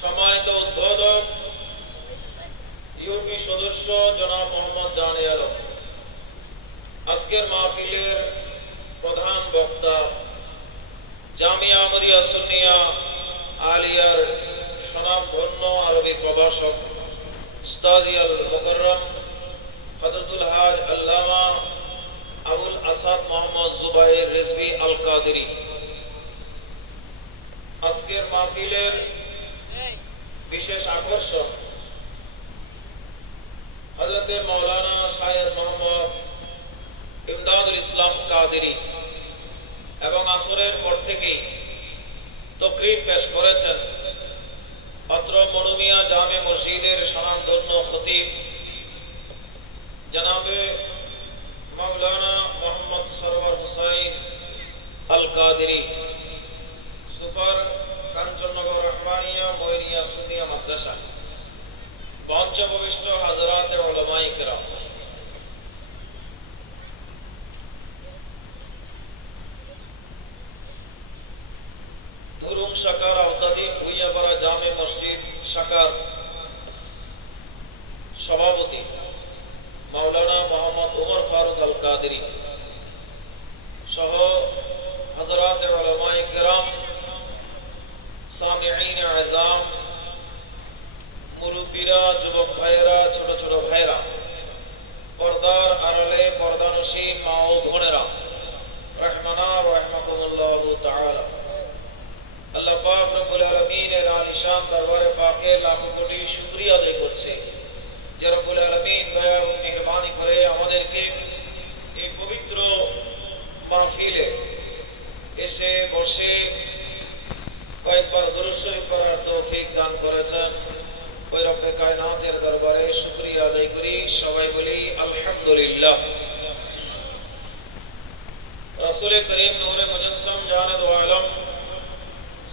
সম্মানিত উদ্বোধক সদস্য জনাব মোহাম্মদ জানে আলম, আজকের মাহফিলের প্রধান বক্তা, জামিয়া আহমদিয়া সুন্নিয়া আলিয়ার স্বনামধন্য আরবি প্রভাষক উস্তাজি আল মুকররম হযরতুল হাজ আল্লামা আবুল আসাদ মোহাম্মদ জুবাইর রিজভী আল কাদেরী। আজকের মাহফিলের বিশেষ আকর্ষণ হযরতে মাওলানা শায়েখ মোহাম্মদ ইমদাদুল ইসলাম কাদেরী এবং আসরের পর থেকেই তকরির পেশ করেছেন অত্র মরুমিয়া জামে মসজিদের স্বনামধন্য খতিব জনাবে মাওলানা মোহাম্মদ সরওয়ার হুসাইন আল কাদেরী, সুপার কাঞ্চননগর রহমানিয়া ময়নিয়া সুন্নিয়া মাদ্রাসা। পঞ্চভূমিষ্ঠ হাজরাতে উলামায়ে কিরাম, ধুরুং শাখার আওতাধীন ভুইয়াপাড়া জামে মসজিদ শাখার সভাপতি মাওলানা মোহাম্মদ উমর ফারুক আল কাদেরী সহ হাজরাতে উলামায়ে কিরাম, সামিঈন আযম, মুরব্বীরা, যুবক ভাইয়েরা, ছোট ছোট ভাইয়েরা, পর্দার আড়ালে পর্দানশীল মা ও বোনেরা, রহমানা ওয়া রাহমাকুমুল্লাহু তাআলা। আল্লাহ পাক রব্বুল আলামিনের আলিশান দরবারে পাকে লাখো কোটি শুকরিয়া আদায় করছি যে রব্বুল আলামিন দয়া ও মেহেরবানি করে আমাদেরকে এই পবিত্র মাহফিলে এসে বসে কয়েকবার দুরূদ শরীফ পড়ার তৌফিক দান করেছেন। ওই রব্বে কায়নাতের দরবারে শুকরিয়া আদায় করি, সবাই বলি আলহামদুলিল্লাহ। রাসূল করিম নূরে মুজাসসাম জানে দো আলম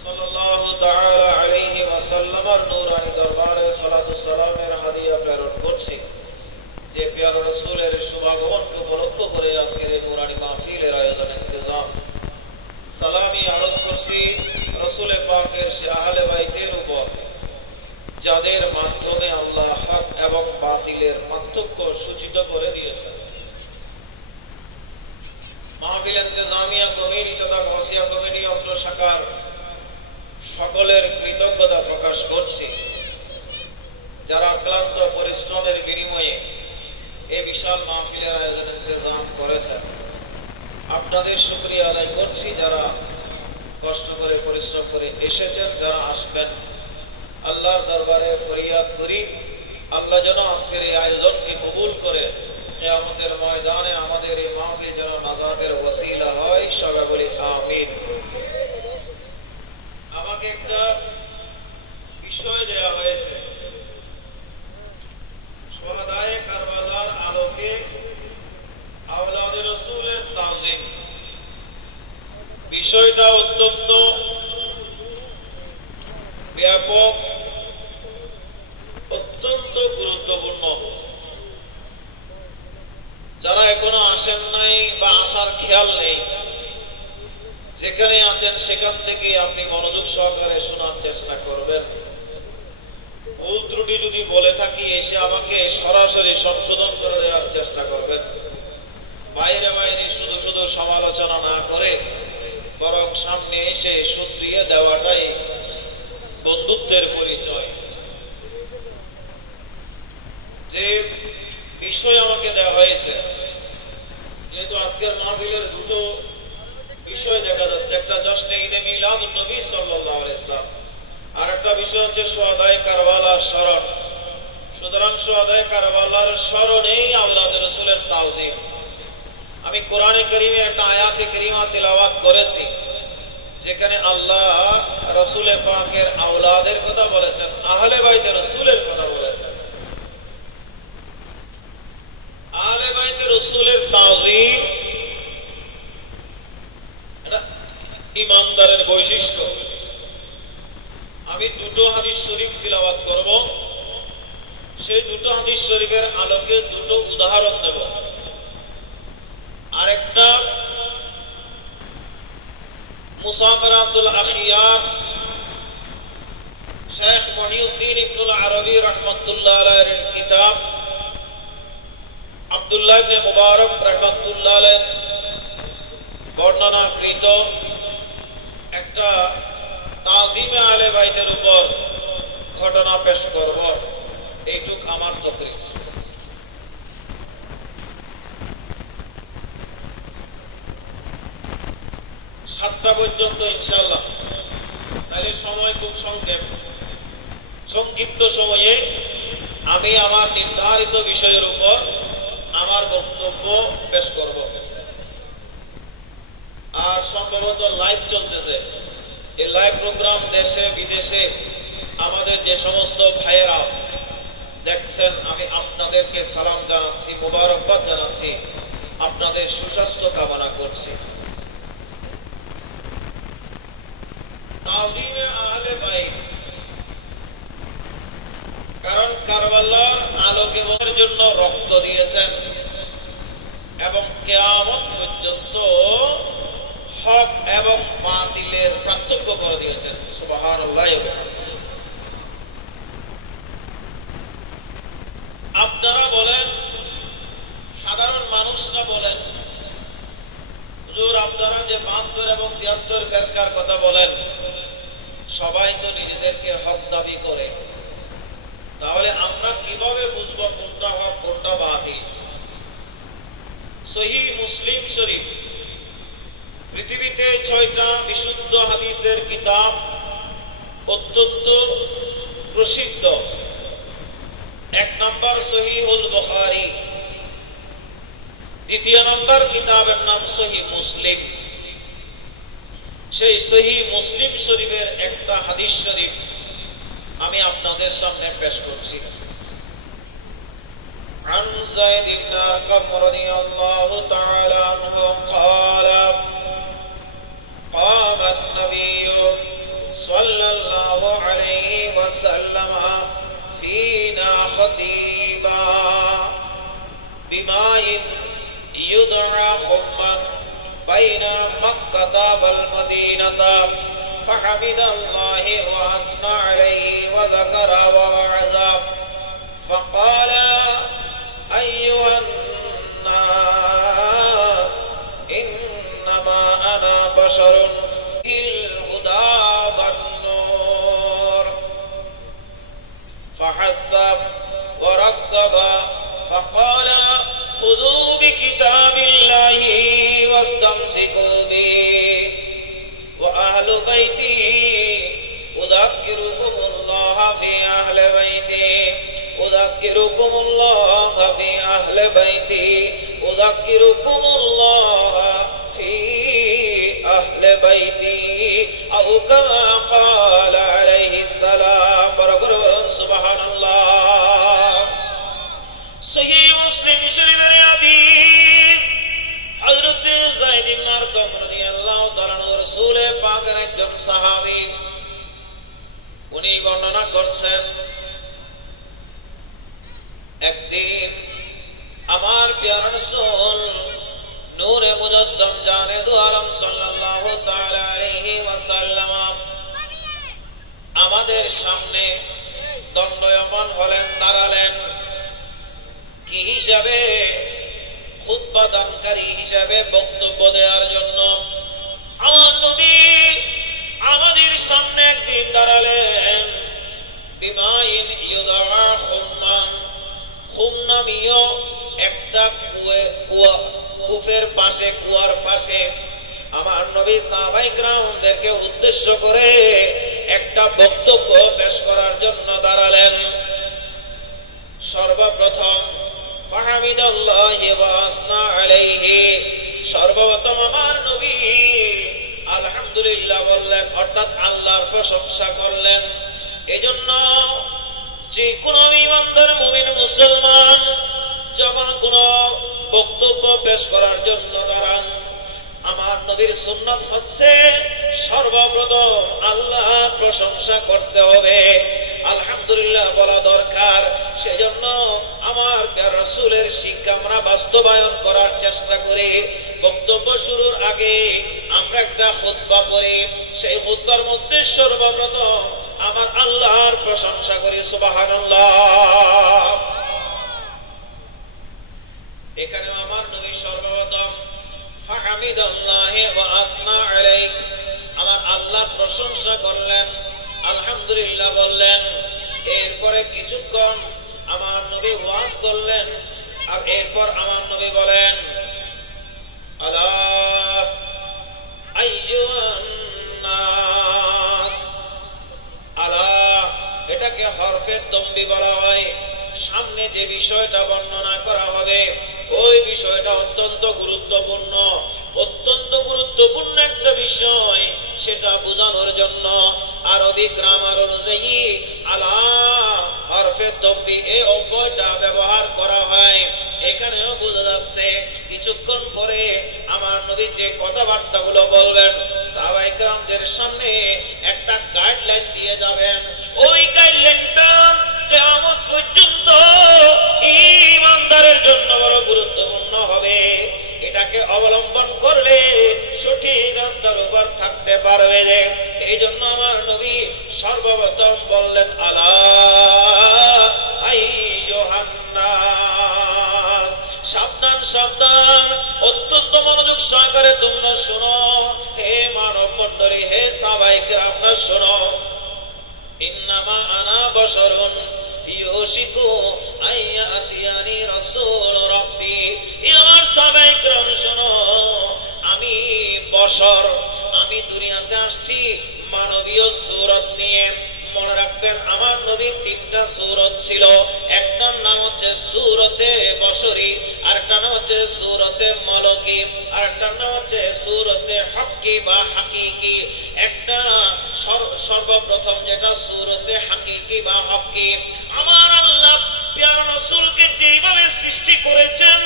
সাল্লাল্লাহু তাআলা আলাইহি ওয়াসাল্লামের নূরানী দরবারে সালাতু সালামের হাদিয়া প্রেরণ করছি যে প্রিয় রাসূলের শুভাগমনকে উপলক্ষ করে আজকের এই নূরানী মাহফিলের আয়োজন ইন্তজাম। সালামি আরজ করছি রাসূল পাকের সে আহলে বাইতের উপর যাদের মাধ্যমে আল্লাহ হক এবং বাতিলের পার্থক্য সূচিত করে দিয়েছেন। মাহফিল ইন্তজামিয়া কমিটি তথা গৌসিয়া কমিটি অত্র শাখার সকলের কৃতজ্ঞতা প্রকাশ করছি যারা অক্লান্ত পরিশ্রমের বিনিময়ে এই বিশাল মাহফিলের আয়োজন ইন্তজাম করেছেন। আপনাদের শুকরিয়া আদায় করছি যারা কষ্ট করে পরিশ্রম করে এসেছেন, যারা আসবেন। আল্লাহর দরবারে ফরিয়াদ করি আল্লাহ যেন আজকের এই আয়োজনকে কবুল করে কিয়ামতের ময়দানে আমাদের এই মাহফিল যেন নাজাতের ওসিলা হয়, সবাই বলি আমিন। আমাকে একটা বিষয় দেয়া হয়েছে, শুহাদায়ে কারবালার আলোকে আওলাদে রাসূলের তাজিম। বিষয়টা অত্যন্ত ব্যাপক, অত্যন্ত গুরুত্বপূর্ণ। যারা এখনো আসেন নাই বা আসার খেয়াল নেই, যেখানে আছেন সেখান থেকে আপনি মনোযোগ সহকারে শোনার চেষ্টা করবেন। ভুল ত্রুটি যদি বলে থাকি এসে আমাকে সরাসরি সংশোধন করে দেওয়ার চেষ্টা করবেন। বাইরে বাইরে শুধু শুধু সমালোচনা না করে বরং সামনে এসে শুধরিয়ে দেওয়াটাই বন্ধুত্বের পরিচয়। যে বিষয় আমাকে দেওয়া হয়েছে, যেহেতু আজকের মাহফিলের দুটো বিষয় দেখা যাচ্ছে, একটা জাস্ট ঈদে মিলাদুন নবী সাল্লাল্লাহু আলাইহি ওয়াসাল্লাম, আর একটা বিষয় হচ্ছে শুহাদায়ে কারবালার স্মরণ। সুতরাং শুহাদায়ে কারবালার স্মরণেই আওলাদে রাসূলের তাওযীম। আমি কোরআনে কারীমের একটা আয়াতে কারীমা তিলাওয়াত করেছি যেখানে আল্লাহ রাসূল পাকের আওলাদের কথা বলেছেন, আহলে বাইতে রাসূলের কথা বলেছেন। আহলে বাইতে রাসূলের তাওযীম এটা ঈমানদারের বৈশিষ্ট্য। আমি দুটো হাদিস শরীফ তিলাওয়াত করব, সেই দুটো হাদিস শরীফের আলোকে দুটো উদাহরণ দেব। আরেকটা মুসাফারাতুল আখিয়ার শেখ মহিউদ্দিন ইবনুল আরবি রাহমাতুল্লাহ আলাইহির কিতাব আব্দুল্লাহ ইবনে মুবারক রাহমাতুল্লাহ আলাইহি বর্ণনাকৃত একটা তাজিমে আহলে বাইতের উপর ঘটনা পেশ করব। এইটুক আমার তকরীর। সাতটা পর্যন্ত ইনশাআল্লাহ, তাহলে সময় খুব সংক্ষিপ্ত সময়ে আমি আমার নির্ধারিত বিষয়ের উপর আমার বক্তব্য পেশ করব। আর সম্ভবত লাইভ চলতেছে, এই লাইভ প্রোগ্রাম দেশে বিদেশে আমাদের যে সমস্ত ভাইয়েরা দেখছেন, আমি আপনাদেরকে সালাম জানাচ্ছি, মোবারকবাদ জানাচ্ছি, আপনাদের সুস্বাস্থ্য কামনা করছি। তাজিমে আহলে বাইত, কারণ কারবালার আলোকের জন্য রক্ত দিয়েছেন এবং কিয়ামত পর্যন্ত হক এবং বাতিলের পার্থক্য করে দিয়েছেন। সুবহানাল্লাহ। আপনারা বলেন, সাধারণ মানুষরা বলেন, হুজুর আপনারা যে 72 এবং 73 ফেরকার কথা বলেন, সবাই তো নিজেদেরকে হক দাবি করে, তাহলে আমরা কিভাবে বুঝবো কোনটা হক কোনটা বাতিল? সহিহ মুসলিম শরীফ, পৃথিবীতে 6টা বিশুদ্ধ হাদিসের কিতাব অত্যন্ত প্রসিদ্ধ। 1 নম্বর সহিহুল বুখারী, 2 নম্বর কিতাবের নাম সহিহ মুসলিম। সেই সহিহ মুসলিম শরীফের একটা হাদিস শরীফ আমি আপনাদের সামনে পেশ করছি। عن زيد بن أرقم رضي الله تعالى عنه قال قام النبي صلى الله عليه وسلم فينا خطيبا بماء يدعى خما بين مكة والمدينة فحمد الله وأثنى عليه وذكر ووعظ فقال أيها الناس إنما أنا بشر الهدى والنور فحث ورغب فقال خذوا بكتاب الله واستمسكوا به وأهل بيتي أذكركم الله في أهل بيتي أذكركم الله في أهل بيتي أذكركم الله في أهل بيتي أو كما قال عليه السلام سبحان الله صحيح مسلم شريف الحديث حضرت زيد بن أرقم رضي الله تعالى عنه رسول পাকের একজন সাহাবী উনি বর্ণনা করছেন একদিন আমার প্যারা রাসূল নূরে মুজাসসাম জানে দু আলম সাল্লাল্লাহু তাআলা আলাইহি ওয়াসাল্লাম আমাদের সামনে দণ্ডায়মান হলেন, দাঁড়ালেন কি হিসাবে? খুতবা দানকারী হিসাবে বক্তব্য দেওয়ার জন্য। আমার নবী আমাদের সামনে একদিন দাঁড়ালেন, বিমাইন ইউদা খুম্মান, খুম নামীয় একটা কূপের পাশে, কুয়ার পাশে আমার নবী সাহাবায়ে কিরামদেরকে উদ্দেশ্য করে একটা বক্তব্য পেশ করার জন্য দাঁড়ালেন। সর্বপ্রথম ফাহামিদাল্লাহি ওয়া আসনা আলাইহি, সর্বপ্রথম আমার নবী আলহামদুলিল্লাহ বললেন, অর্থাৎ আল্লাহর প্রশংসা করলেন। এজন্য যে কোনো ঈমানদার মুমিন মুসলমান যখন কোনো বক্তব্য পেশ করার জন্য দাঁড়ান, আমার নবীর সুন্নাত হচ্ছে সর্বপ্রথম আল্লাহর প্রশংসা করতে হবে, আলহামদুলিল্লাহ বলা দরকার। সেজন্য আমার রাসূলের শিক্ষা আমরা বাস্তবায়ন করার চেষ্টা করি। বক্তব্য শুরুর আগে আমরা একটা খুতবা পড়ি, সেই খুতবার মধ্যে সর্বপ্রথম আমার আল্লাহর প্রশংসা করি, সুবহানাল্লাহ। এই এরপরে কিছুক্ষণ আমার নবী ওয়াজ করলেন, আর এরপর আমার নবী বলেন, আলা আইয়ুহান নাস, আলা, এটাকে হরফে তম্বি বলা হয়। সামনে যে বিষয়টা বর্ণনা করা হবে ওই বিষয়টা অত্যন্ত গুরুত্বপূর্ণ, অত্যন্ত গুরুত্বপূর্ণ একটা বিষয়। সেটা বোঝানোর জন্য আরবি গ্রামার অনুযায়ী আলা হরফে তম্বি এই অব্যয়টা ব্যবহার করা হয়। এখানেও বোঝা যাচ্ছে কিছুক্ষণ পরে আমার নবী যে কথাবার্তাগুলো বলবেন সাহাবায়ে কেরামদের সামনে একটা গাইডলাইন দিয়ে যাবেন। ওই গাইডলাইনটা কিয়ামত পর্যন্ত ঈমানদারের জন্য বড় গুরুত্বপূর্ণ হবে। এটাকে অবলম্বন করলে সঠিক রাস্তার উপর থাকতে পারবে। যে এই জন্য আমার নবী সর্বপ্রথম বললেন, আলা আইয়ুহান নাস, সাবধান সাবধান, অত্যন্ত মনোযোগ সহকারে তোমরা শোনো, হে মানব মণ্ডলী, হে সাহাবায়ে কেরামরা শোনো। ইন্নামা আনা বাশারুন ইউশিকু আইয়াতিয়ানি রাসূল রাব্বি, আমার সাহাবায়ে কেরাম শোনো, আমি বশর, আমি দুনিয়াতে আসছি মানবীয় সূরত নিয়ে। মনে রাখবেন আমার নবীর তিনটা সূরত ছিল, একটার নাম হচ্ছে সূরতে বশরী, আরেকটার নাম হচ্ছে সূরতে মালকি, আরেকটার নাম হচ্ছে সূরতে হক্কি বা হাকিকি। একটা সর্বপ্রথম যেটা সূরতে হাকিকি বা হক্কি, আমার আল্লাহ প্যারা রাসূলকে যেভাবে সৃষ্টি করেছেন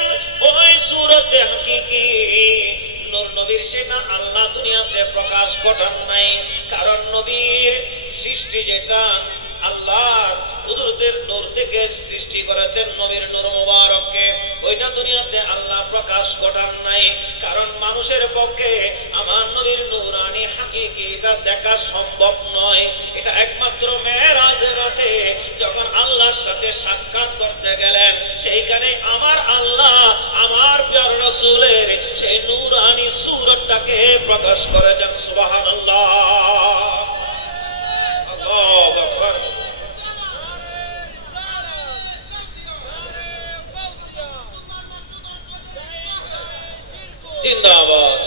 ওই সূরতে হাকিকি নূর নবীর সেটা আল্লাহ দুনিয়াতে প্রকাশ ঘটান নাই। কারণ নবীর সৃষ্টি যেটা আল্লাহর কুদরতের নূর থেকে সৃষ্টি করেছেন নবীর নূর মুবারককে, ওইটা দুনিয়াতে আল্লাহ প্রকাশ ঘটান নাই। কারণ মানুষের পক্ষে আমার নবীর নূরানি হাকিকি এটা দেখা সম্ভব নয়। এটা একমাত্র মেরাজের রাতে যখন আল্লাহর সাথে সাক্ষাৎ করতে গেলেন, সেইখানে আমার আল্লাহ আমার প্রিয় রাসূলের সেই নূরানি সূরতটাকে প্রকাশ করেছেন। সুবহানাল্লাহ, আল্লাহু আকবার। জিন্দাবাদ,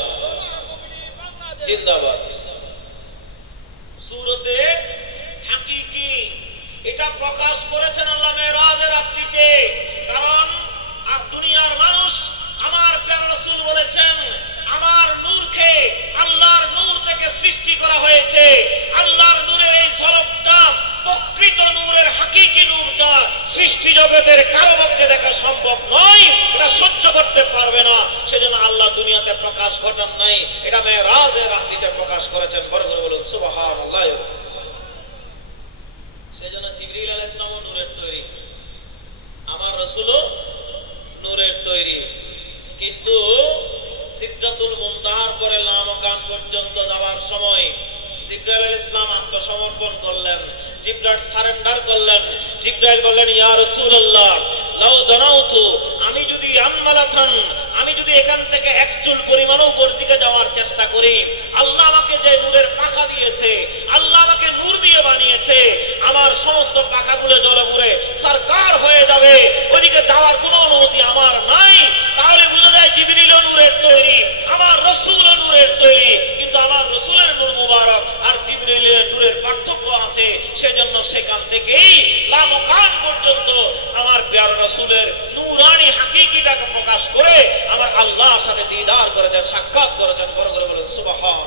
জিন্দাবাদ। সূরতে হাকিকি এটা প্রকাশ করেছেন আল্লাহ মেরাজের রাত্রিতে। কারণ দুনিয়ার মানুষ, আমার প্রিয় রাসূল বলেছেন, আমার নূরকে আল্লাহর নূর থেকে সৃষ্টি করা হয়েছে। আল্লাহর নূরের এই ঝলকটা, প্রকৃত নূরের হাকিকি নূরটা সৃষ্টি জগতের কারো পক্ষে দেখা সম্ভব নয়, এটা সহ্য করতে পারবে না। সেজন্য আল্লাহ দুনিয়াতে প্রকাশ ঘটান নাই, এটা মেরাজের রাত্রিতে প্রকাশ করেছেন। বড় করে বলুন সুবহানাল্লাহ। সেজন্য জিবরিল আলাইহিস সালাম নূরের তৈরি, আমার রাসূলও নূরের তৈরি। কিন্তু সিদরাতুল মুনতাহার পরে লামকান পর্যন্ত যাওয়ার সময় জিবরাইল আলাইহিস সালাম আত্মসমর্পণ করলেন, জিবরাইল সারেন্ডার করলেন। জিবরাইল বললেন, ইয়া রাসূলুল্লাহ, লাউ দানাউতু, আমি যদি আমমালাতান, আমি যদি এখান থেকে এক চুল পরিমাণও উপর দিকে যাওয়ার চেষ্টা করি, আল্লাহ আমাকে যে নূরের পাখা দিয়েছে, আল্লাহ আমাকে নূর দিয়ে বানিয়েছে, আমার সমস্ত পাখাগুলো জ্বলে পুড়ে সরকার হয়ে যাবে, ওদিকে যাওয়ার কোনো অনুমতি আমার নাই। তাহলে বোঝা যায় জিবরিলও নূরের তৈরি, আমার রাসূলও নূরের তৈরি। কিন্তু আমার রাসূলের নূর মুবারক আর জিবরিলের নূরের পার্থক্য আছে। সেজন্য সেখান থেকেই লামকান পর্যন্ত আমার প্রিয় রাসূলের নূরানি হাকিকিটাকে প্রকাশ করে আমার আল্লাহর সাথে দিদার করেছেন, সাক্ষাৎ করেছেন। বড় করে বলুন সুবহানাল্লাহ।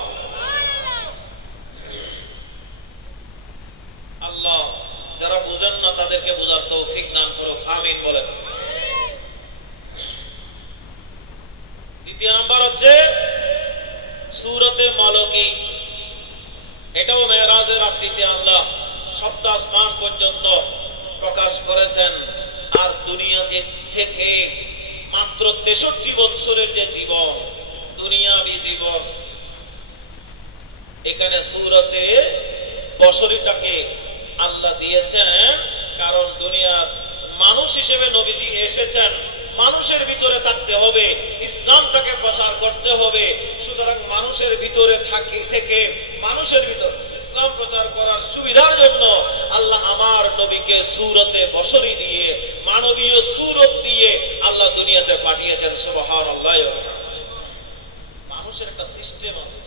আল্লাহ যারা বুঝেন না তাদেরকে বোঝার তৌফিক দান করুক, আমিন বলেন। দ্বিতীয় নাম্বার হচ্ছে সূরতে মালকি। এটাও মেরাজের রাত্রিতে আল্লাহ সপ্ত আসমান পর্যন্ত প্রকাশ করেছেন। আর দুনিয়াতে থেকে মাত্র 63 বছরের যে জীবন, দুনিয়াবি জীবন, এখানে সূরতে বশরীটাকে আল্লাহ দিয়েছেন। কারণ দুনিয়ার মানুষ হিসেবে নবীজি এসেছেন, মানুষের ভিতরে থাকতে হবে, ইসলামটাকে প্রচার করতে হবে। সুতরাং মানুষের ভিতরে থেকে মানুষের ভিতরে ইসলাম প্রচার করার সুবিধার জন্য আল্লাহ আমার নবীকে সূরতে বশরী দিয়ে, মানবীয় সূরত দিয়ে আল্লাহ দুনিয়াতে পাঠিয়েছেন। সুবহানাল্লাহ। মানুষের একটা সিস্টেম আছে।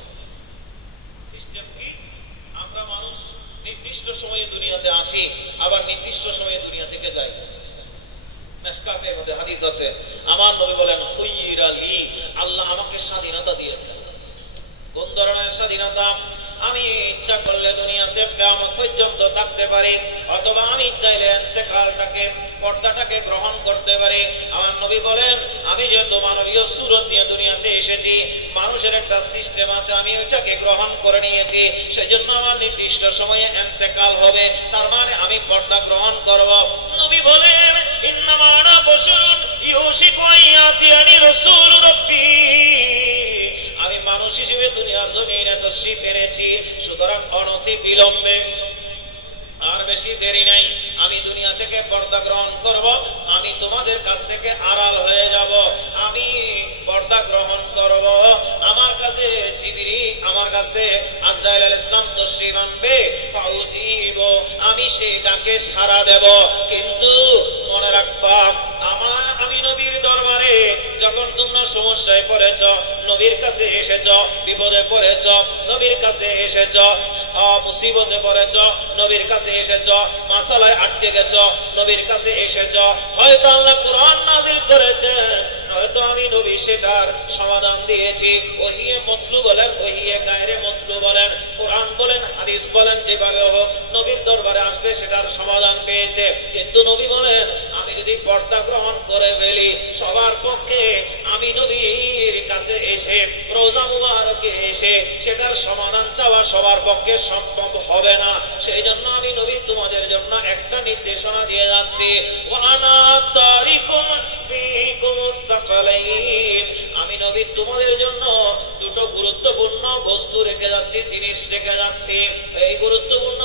সিস্টেম কি? আমরা মানুষ নির্দিষ্ট সময়ে দুনিয়াতে আসি, আবার নির্দিষ্ট সময়ে দুনিয়া থেকে যাই। মিশকাতের মধ্যে হাদিস আছে, আমার নবী বলেন, খুয়িরা লি, আল্লাহ আমাকে স্বাধীনতা দিয়েছেন। কোন ধরনের স্বাধীনতা? আমি ইচ্ছা করলে দুনিয়াতে কিয়ামত পর্যন্ত থাকতে পারি, অথবা আমি চাইলে ইন্তেকালটাকে, পর্দাটাকে গ্রহণ করতে পারি। আমার নবী বলেন, আমি যেহেতু মানবীয় সূরত নিয়ে দুনিয়াতে এসেছি, মানুষের একটা সিস্টেম আছে, আমি ওইটাকে গ্রহণ করে নিয়েছি, সেজন্য আমার নির্দিষ্ট সময়ে ইন্তেকাল হবে, তার মানে আমি পর্দা গ্রহণ করব। নবী বলেন, ইন্নামা আনা বাশারুন ইউশিকু আইয়াতিয়ানি রাসূলু রাব্বি, আমি মানুষ হিসেবে দুনিয়ার জমিনে তশরিফ এনেছি, সুতরাং অনতি বিলম্বে, আর বেশি দেরি নাই, আমি দুনিয়া থেকে পর্দা গ্রহণ করব, আমি তোমাদের কাছ থেকে আড়াল হয়ে যাব, আমি পর্দা গ্রহণ করব। আমার কাছে জিবরিল, আমার কাছে আজরাইল আলাইহিস সালাম তশরিফ আনবে, ফাউজিব, আমি সেটাকে সাড়া দেব। কিন্তু মনে রাখবা, আমি নবীর দরবারে যখন তোমরা সমস্যায় পড়েছ, নবীর কাছে এসেছ, বিপদে পড়েছ, নবীর কাছে এসেছ, মুসিবতে পড়েছ, নবীর কাছে এসেছ, মাসালায় আটকে গেছ, নবীর কাছে এসেছ, হয়তো আল্লাহ কোরআন নাযিল করেছেন, হয়তো আমি নবী সেটার সমাধান দিয়েছি। ওহিয়ে মতলু বলেন, ওহিয়ে গায়রে মতলু বলেন, কোরআন বলেন, হাদিস বলেন, যেভাবে হোক নবীর দরবারে আসলে সেটার সমাধান পেয়েছে। কিন্তু নবী বলেন, আমি যদি পর্দা গ্রহণ করে ফেলি, সবার পক্ষে আমি নবীর কাছে এসে, রোজা মুবারকে এসে সেটার সমাধান চাওয়া সবার পক্ষে সম্ভব হবে না। সেই জন্য আমি নবী তোমাদের জন্য একটা নির্দেশনা দিয়ে যাচ্ছি, ওয়ানা তারিকুম ফীকুমুস সাকালাইন, আমি নবী তোমাদের জন্য দুটো গুরুত্বপূর্ণ বস্তু রেখে যাচ্ছি, জিনিস রেখে যাচ্ছি। এই গুরুত্বপূর্ণ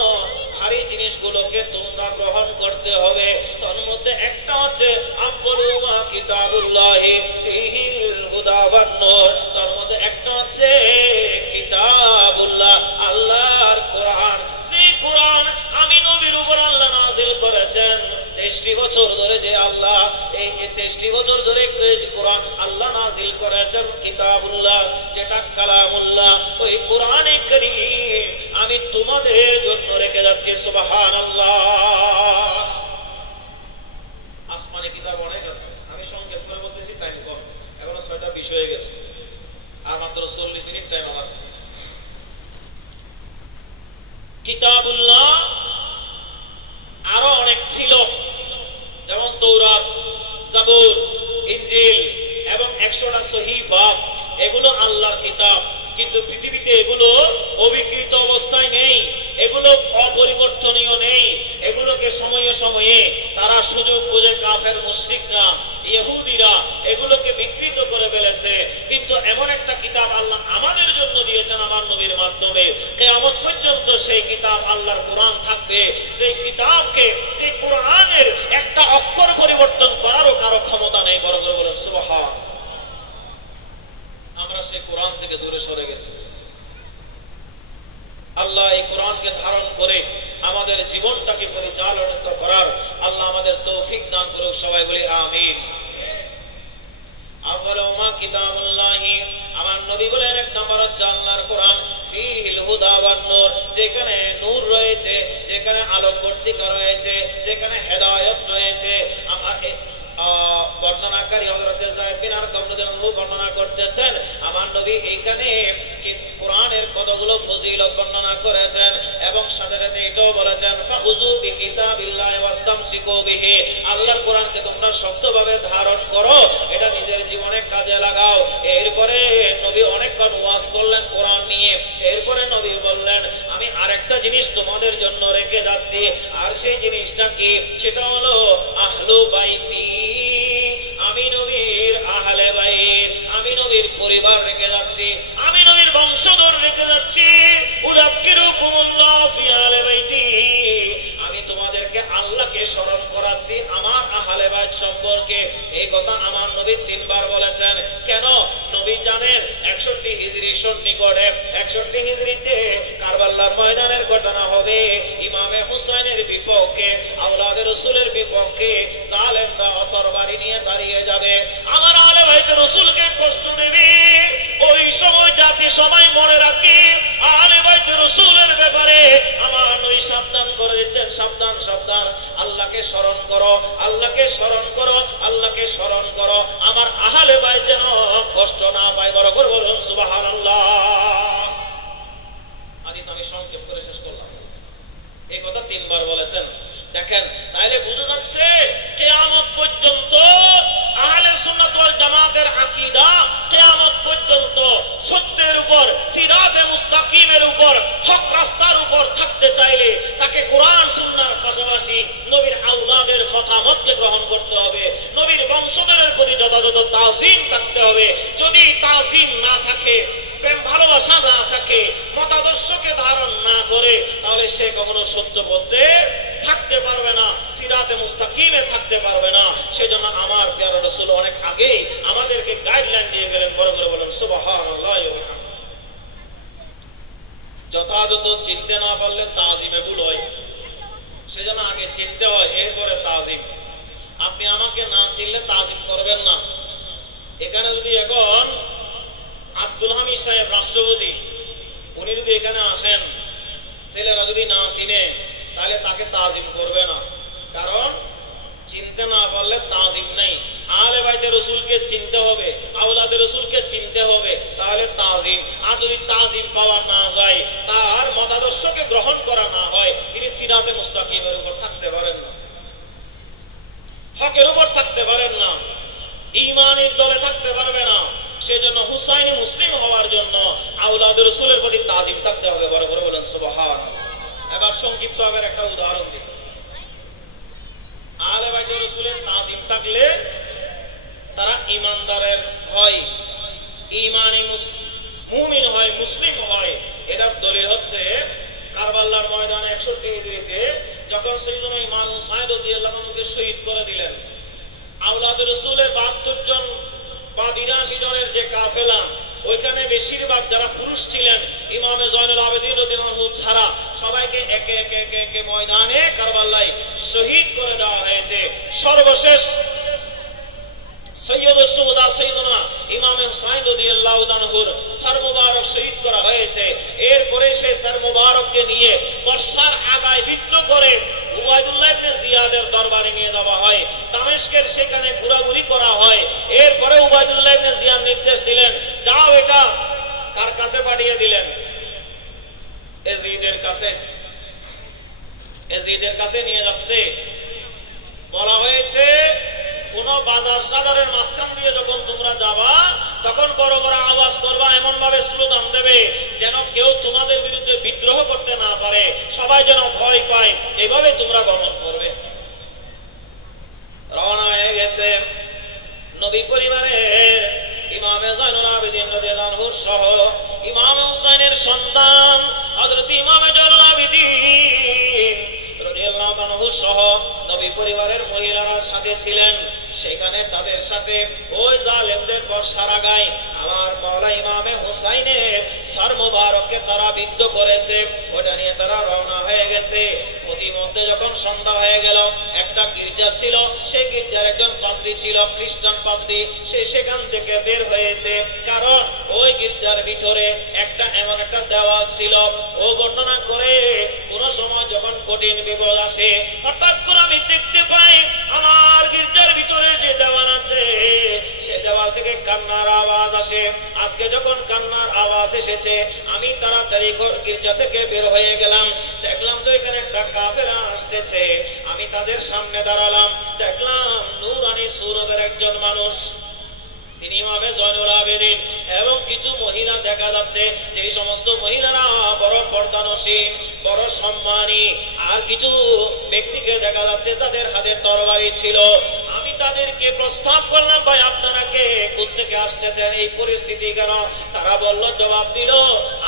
ভারী জিনিসগুলোকে তোমরা গ্রহণ করতে হবে। তার মধ্যে একটা হচ্ছে আম্বুলুমা কিতাবুল্লাহি ফীহিল হুদা ওয়ান নূর, তার মধ্যে একটা হচ্ছে কিতাবুল্লাহ, আল্লাহর কোরআন। সেই কোরআন আমি নবীর উপর আল্লাহ নাযিল করেছেন। 23 বছর ধরে যে আল্লাহ, এই 23 বছর ধরে কোরআন আল্লাহ নাযিল করেছেন, কিতাবুল্লাহ, যেটা কালামুল্লাহ, ওই কোরআনে কারীম আমি তোমাদের জন্য রেখে যাচ্ছি। সুবহানাল্লাহ। আসমানে কিতাব অনেক আছে, আমি সংক্ষেপ করে বলতেছি, টাইম কম, এখনো 6টা 20 হয়ে গেছে, আর মাত্র 40 মিনিট টাইম আমার। কিতাবুল্লাহ আরো অনেক ছিল, যেমন তৌরাত, জাবুর, ইনজিল এবং 100টা সহিফা, এগুলো আল্লাহর কিতাব। কিন্তু পৃথিবীতে এগুলো অবিকৃত অবস্থায় নেই, এগুলো অপরিবর্তনীয় নেই। এগুলোকে সময়ে সময়ে তারা সুযোগ বুঝে কাফের মুশরিকরা, ইহুদিরা এগুলোকে বিকৃত করে ফেলেছে। কিন্তু এমন একটা কিতাব আল্লাহ আমাদের জন্য দিয়েছেন আমার নবীর মাধ্যমে, কিয়ামত পর্যন্ত সেই কিতাব আল্লাহর কোরআন থাকবে। সেই কিতাবকে, যে কোরআনের একটা অক্ষর পরিবর্তন করারও কারো ক্ষমতা নেই। বড় করে বলেন সুবহান। আমরা সেই কোরআন থেকে দূরে সরে গেছি। আল্লাহ এই কোরআনকে ধারণ করে আমাদের জীবনটাকে পরিচালনা করার আল্লাহ আমাদের তৌফিক দান করুক। সবাই বলি আমিন। আউয়ালুমা কিতাবুল্লাহি, আমার নবী বলেন এক নম্বর হচ্ছে আল্লাহর কোরআন, ফীহিল হুদা ওয়ান নূর, যেখানে নূর রয়েছে, যেখানে আলোকবর্তিকা রয়েছে, যেখানে হেদায়েত রয়েছে। বর্ণনাকারী হযরত যায়েদ বিন আরকাম রাদিয়াল্লাহু বর্ণনা করতেছেন, আমার নবী এইখানে কোরআনের কতগুলো ফজিলত বর্ণনা করেছেন এবং সাথে সাথে এটাও বলেছেন, ফাখুযু বিকিতাবিল্লাহি ওয়াস্তামসিকু বিহি, আল্লাহর কোরআনকে তোমরা শক্তভাবে ধারণ করো, এটা নিজের জীবনে কাজে লাগাও। এরপরে নবী অনেকক্ষণ ওয়াজ করলেন কোরআন নিয়ে। এরপরে নবী বললেন, আমি আরেকটা জিনিস তোমাদের জন্য রেখে যাচ্ছি, আর সেই জিনিসটা কি? সেটা হলো আহলু বাইতি, আমি নবীর আহলে বাইত, আমি নবীর পরিবার রেখে যাচ্ছি, আমি নবীর বংশধর রেখে যাচ্ছি। উযাক্কিরুকুমুল্লাহ ফি আহলি বাইতি, আমি তোমাদেরকে আল্লাহকে স্মরণ করাচ্ছি আমার আহলে বাইত সম্পর্কে। এই কথা আমার নবী 3 বার বলেছেন। কেন? নবী জানেন 61 হিজরি সন্নিকটে 61 হিজরিতে কারবালার ময়দানের ঘটনা হবে। ইমামে হুসাইনের বিপক্ষে আওলাদে রাসূলের বিপক্ষে জালেমরা তরবারি নিয়ে দাঁড়িয়ে যাবে। আমার আহলে বাইতে রাসূলকে কষ্ট দেবে। ওই সময় জাতি সবাই মনে রাখি আহলে বাইতে রাসূলের ব্যাপারে আমার নবী সাবধান করে দিচ্ছেন, সাবধান সাবধান, আল্লাহকে স্মরণ করো, আল্লাহকে স্মরণ করো, আল্লাহকে স্মরণ করো, আমার আহলে বাইত যেন কষ্ট না পায়। বড় করে বলুন সুবহানাল্লাহ। হাদিস আমি সংক্ষেপ করে শেষ করলাম। এই কথা 3 বার বলেছেন। দেখেন তাহলে বোঝা যাচ্ছে কিয়ামত পর্যন্ত আহলে সুন্নাত ওয়াল জামাতের আকীদা কিয়ামত পর্যন্ত সত্যের উপর, সিরাতে মুস্তাকিমের উপর, হক রাস্তার উপর থাকতে চাইলে তাকে কোরআন সুন্নাহর পাশাপাশি নবীর আওলাদের মতামতকে গ্রহণ করতে হবে, নবীর বংশধরের প্রতি যথাযথ তাজিম থাকতে হবে। যদি তাজিম না থাকে, প্রেম ভালোবাসা না থাকে, মতাদর্শকে ধারণ না করে, তাহলে সে কখনো সত্য পথে থাকতে পারবে না, সিরাতে মুস্তাকিমে থাকতে পারবে না। সেজন্য আমার প্রিয় রাসূল অনেক আগেই আমাদেরকে গাইডলাইন দিয়ে গেলেন। বড় করে বলেন সুবহানাল্লাহ। যথাযথ চিনতে না পারলে তাজিমে ভুল হয়, সেজন্য আগে চিনতে হয়, এরপরে তাজিম। আপনি আমাকে না চিনলে তাজিম করবেন না। এখানে যদি এখন আব্দুল হামিদ সাহেব রাষ্ট্রপতি, উনি যদি এখানে আসেন, ছেলেরা যদি না চিনে তাহলে তাকে তাজিম করবে না, কারণ চিনতে না পারলে তাজিম নেই। আহলে বাইতে রাসূলকে চিনতে হবে, আওলাদে রাসূলকে চিনতে হবে, তাহলে তাজিম। আর যদি তাজিম পাওয়া না যায়, তার মতাদর্শকে গ্রহণ করা না হয়, তিনি সিরাতে মুস্তাকিমের উপর থাকতে পারেন না, হকের উপর থাকতে পারেন না, ঈমানের দলে থাকতে পারবে না। সেজন্য হুসাইনি মুসলিম হওয়ার জন্য আওলাদে রাসূলের প্রতি তাজিম থাকতে হবে। বড় করে বলেন সুবহানাল্লাহ। এবার সংক্ষিপ্ত আবার একটা উদাহরণ দিই। আহলে বাইতে রাসূলের তাজিম থাকলে তারা ঈমানদারের হয়, ঈমানি মুমিন হয়, মুসলিম হয়। এটার দলিল হচ্ছে কারবালার ময়দানে 61 হিজরিতে যখন সাইয়েদনা ইমাম হুসাইন রাদিয়াল্লাহু আনহুকে শহীদ করে দিলেন, আওলাদে রাসূলের 72 জন বা 82 জনের যে কাফেলা, ওইখানে বেশিরভাগ যারা পুরুষ ছিলেন, ইমামে জয়নুল আবেদিন রাদিয়াল্লাহু আনহু ছাড়া সবাইকে একে একে একে একে ময়দানে কারবালায় শহীদ করে দেওয়া হয়েছে। সর্বশেষ সৈয়দুশ শুহাদা সাইয়েদনা ইমাম হুসাইন রাদিয়াল্লাহু আনহুর সর মুবারক শহীদ করা হয়েছে। এরপরে সেই সর মুবারককে নিয়ে বর্ষার আগায় বিদ্ধ করে উবাইদুল্লাহ ইবনে জিয়াদের দরবারে নিয়ে যাওয়া হয়, দামেস্কের সেখানে ঘোরাঘুরি করা হয়। এরপরে উবাইদুল্লাহ ইবনে জিয়াদ নির্দেশ দিলেন, যাও এটা কার কাছে পাঠিয়ে দিলেন? এজিদের কাছে। এজিদের কাছে নিয়ে যাচ্ছে। বলা হয়েছে কোন বাজার সাজারের মাঝখান দিয়ে যখন তোমরা যাবা, তখন বড় বড় আওয়াজ করবা, এমন ভাবে স্লোগান দেবে যেন কেউ তোমাদের বিরুদ্ধে বিদ্রোহ করতে না পারে, সবাই যেন ভয় পায়, এইভাবে তোমরা গমন করবে। রওনা হয়ে গেছে নবী পরিবারের ইমামে জয়নুল আবেদিন রাদিয়াল্লাহু আনহু সহ ইমাম হুসাইনের সন্তান হযরত ইমামে জয়নুল আবেদিন রাদিয়াল্লাহু আনহু সহ নবী পরিবারের মহিলারা সাথে ছিলেন। সেখানে তাদের সাথে ওই জালেমদের বর্ষার আগায় আমার মাওলা ইমামে হুসাইনের সর মুবারককে তারা বিদ্ধ করেছে। ওটা নিয়ে তারা রওনা হয়ে গেছে। প্রতিমধ্যে যখন সন্ধ্যা হয়ে গেল, একটা গির্জা ছিল, সেই গির্জার একজন পাদ্রী ছিল, খ্রিস্টান পাদ্রী, সে সেখান থেকে বের হয়েছে। কারণ ওই গির্জার ভিতরে একটা এমন একটা দেওয়াল ছিল, ও বর্ণনা করে কোন সময় যখন কঠিন বিপদ আসে, হঠাৎ করে আমি দেখতে পাই আমার গির্জার ভিতরে যে দেওয়াল আছে, সে দেওয়াল থেকে কান্নার আওয়াজ আসে। আজকে যখন কান্নার আওয়াজ এসেছে, আমি তাড়াতাড়ি গির্জা থেকে বের হয়ে গেলাম। দেখলাম যে এখানে একটা কাফেরা আসতেছে। আমি তাদের সামনে দাঁড়ালাম, দেখলাম নূরানি সুরতের একজন মানুষ, তিনি ইমামে জয়নুল আবেদিন, এবং কিছু মহিলা দেখা যাচ্ছে, যে সমস্ত মহিলারা বড় পর্দানসীন, বড় সম্মানী। আর কিছু ব্যক্তিকে দেখা যাচ্ছে তাদের হাতে তরবারি ছিল। আমি তাদেরকে প্রস্তাব করলাম, ভাই আপনারা কে, কোত্থেকে আসতেছেন, এই পরিস্থিতি কেন? তারা বলল, জবাব দিল,